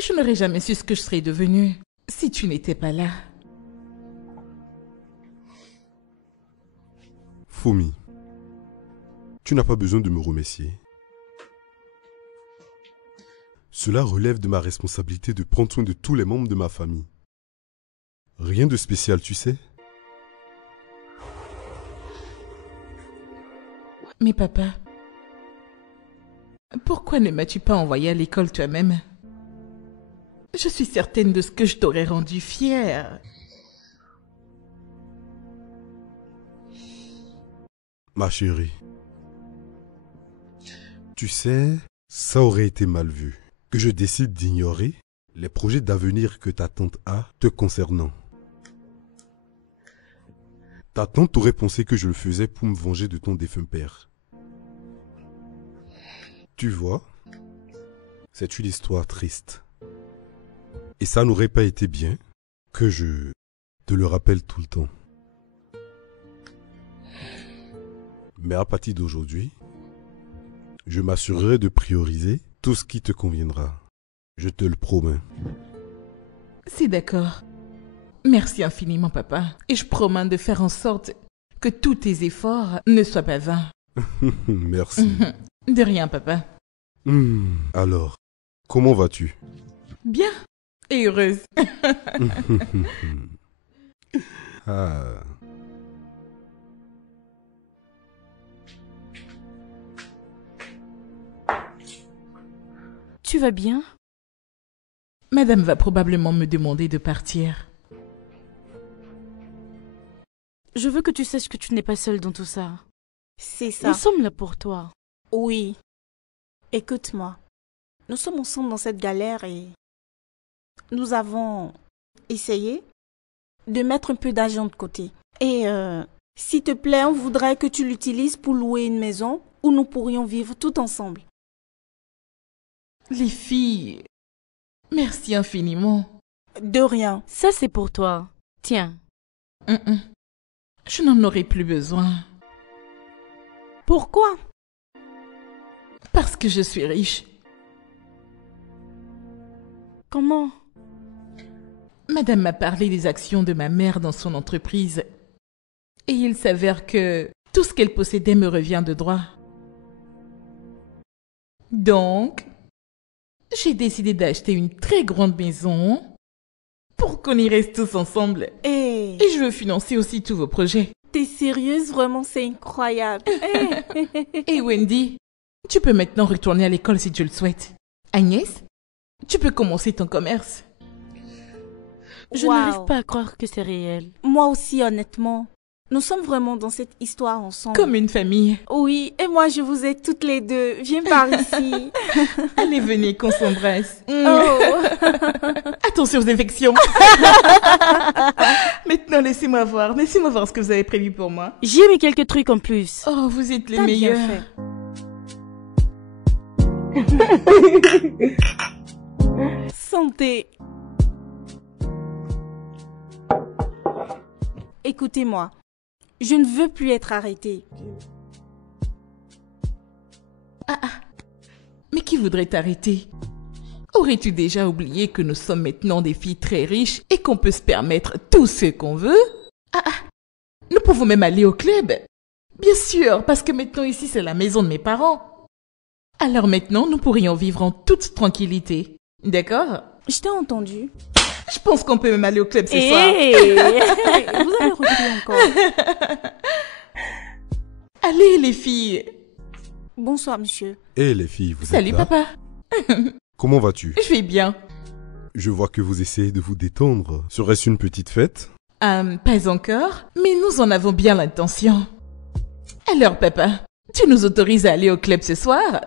je n'aurais jamais su ce que je serais devenue si tu n'étais pas là. Fomi, tu n'as pas besoin de me remercier. Cela relève de ma responsabilité de prendre soin de tous les membres de ma famille. Rien de spécial, tu sais. Mais papa, pourquoi ne m'as-tu pas envoyé à l'école toi-même? Je suis certaine de ce que je t'aurais rendu fière. Ma chérie, tu sais, ça aurait été mal vu que je décide d'ignorer les projets d'avenir que ta tante a te concernant. Ta tante aurait pensé que je le faisais pour me venger de ton défunt père. Tu vois, c'est une histoire triste. Et ça n'aurait pas été bien que je te le rappelle tout le temps. Mais à partir d'aujourd'hui, je m'assurerai de prioriser tout ce qui te conviendra. Je te le promets. C'est d'accord. Merci infiniment, papa. Et je promets de faire en sorte que tous tes efforts ne soient pas vains. Merci. De rien, papa. Alors, comment vas-tu? Bien et heureuse. Ah. Tu vas bien? Madame va probablement me demander de partir. Je veux que tu saches que tu n'es pas seule dans tout ça. C'est ça. Nous sommes là pour toi. Oui. Écoute-moi. Nous sommes ensemble dans cette galère et nous avons essayé de mettre un peu d'argent de côté. Et s'il te plaît, on voudrait que tu l'utilises pour louer une maison où nous pourrions vivre tout ensemble. Les filles, merci infiniment. De rien. Ça, c'est pour toi. Tiens. Je n'en aurai plus besoin. Pourquoi? Parce que je suis riche. Comment? Madame m'a parlé des actions de ma mère dans son entreprise. Et il s'avère que tout ce qu'elle possédait me revient de droit. Donc, j'ai décidé d'acheter une très grande maison pour qu'on y reste tous ensemble. Et je veux financer aussi tous vos projets. T'es sérieuse? Vraiment, c'est incroyable. Et Wendy, tu peux maintenant retourner à l'école si tu le souhaites. Agnès, tu peux commencer ton commerce. Je n'arrive pas à croire que c'est réel. Moi aussi, honnêtement. Nous sommes vraiment dans cette histoire ensemble. Comme une famille. Oui, et moi je vous ai toutes les deux. Viens par ici. Allez, venez qu'on s'embrasse. Oh. Attention aux infections. Maintenant, laissez-moi voir ce que vous avez prévu pour moi. J'ai mis quelques trucs en plus. Oh, vous êtes les T'as bien meilleurs. fait. Santé. Écoutez-moi. Je ne veux plus être arrêtée. Mais qui voudrait t'arrêter? Aurais-tu déjà oublié que nous sommes maintenant des filles très riches et qu'on peut se permettre tout ce qu'on veut? Nous pouvons même aller au club. Bien sûr, parce que maintenant ici c'est la maison de mes parents. Alors maintenant, nous pourrions vivre en toute tranquillité. D'accord? Je t'ai entendu. Je pense qu'on peut même aller au club ce soir. Vous avez repris encore. Allez les filles. Bonsoir, monsieur. Et les filles, vous Salut êtes là? papa. Comment vas-tu? Je vais bien. Je vois que vous essayez de vous détendre. Serait-ce une petite fête? Pas encore, mais nous en avons bien l'intention. Alors papa, tu nous autorises à aller au club ce soir?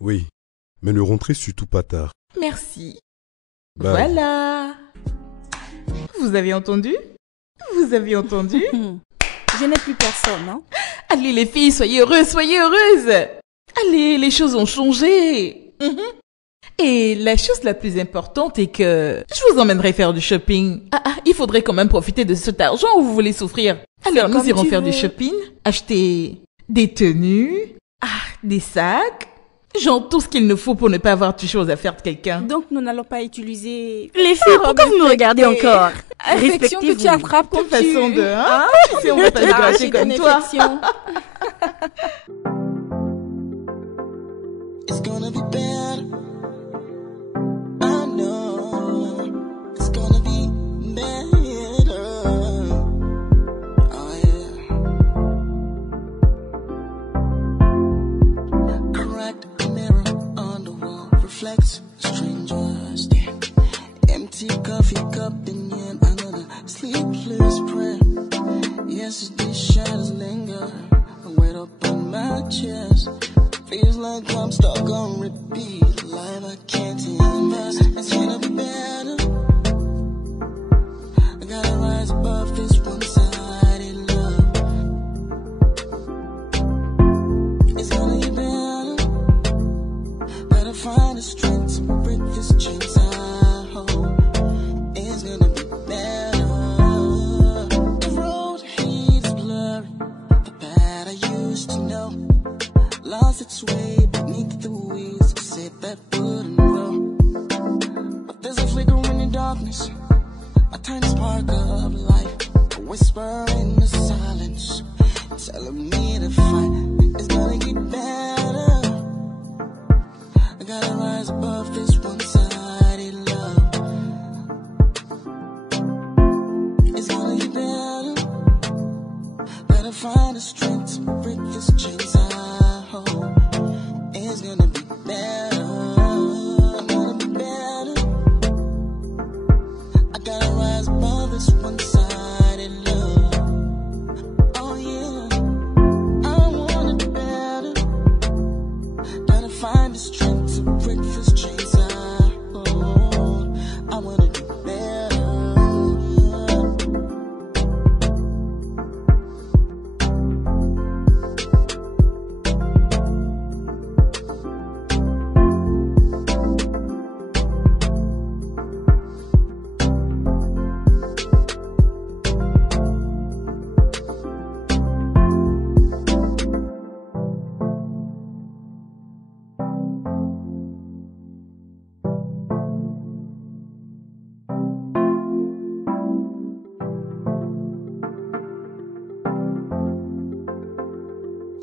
Oui, mais ne rentrez surtout pas tard. Merci. Bye. Voilà. Vous avez entendu? Vous avez entendu? Je n'ai plus personne, hein? Allez les filles, soyez heureuses, soyez heureuses. Allez, les choses ont changé. Et la chose la plus importante est que je vous emmènerai faire du shopping. Il faudrait quand même profiter de cet argent ou vous voulez souffrir. Alors nous comme irons tu faire veux. du shopping, acheter des tenues, Des sacs? Genre tout ce qu'il nous faut pour ne pas avoir touché aux affaires de quelqu'un. Donc, nous n'allons pas utiliser... Les filles, pourquoi vous me regardez encore? Affection que tu Respectez-vous. attrapes comme Quelle tu... façon de... Hein? Tu sais, on va pas se gratter j'ai comme ton toi. affection. It's gonna be better. I know it's gonna be better. Oh yeah. Cracked mirror on the wall reflects strangers there. Empty coffee cup in yet another sleepless prayer. Yesterday's shadows linger. I wait up on my chest. Feels like I'm stuck on repeat. Life I can't invest. It's gonna be better. I gotta rise above this one-sided love. It's gonna get better. Gotta find the strength to break this chains I hold. It's gonna be better. The road he's blurry. The path I used to know lost its way beneath the wheels. Said that wouldn't roll. But there's a flicker in the darkness, a tiny spark of life, a whisper in the silence, telling me to fight. It's gonna get better. I gotta rise above this one-sided love. It's gonna get better. Gotta find the strength to break this chains I hold. It's gonna be better. Gonna be better. I gotta rise above this one-sided love. Oh yeah, I wanna do better. Gotta find the strength to break this chains I hold. I wanna do better.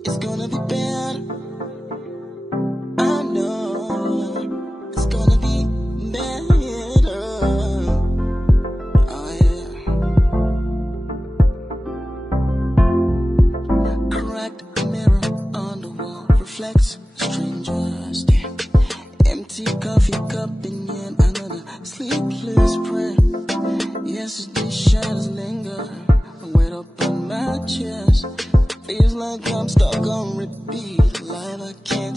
It's gonna be better. I know it's gonna be better. Oh yeah. Cracked mirror on the wall reflects strangers there. Empty coffee cup in yet another sleepless prayer. Yesterday's shadows linger. I wait up on my chest. Feels like I'm stuck on repeat. Life I can't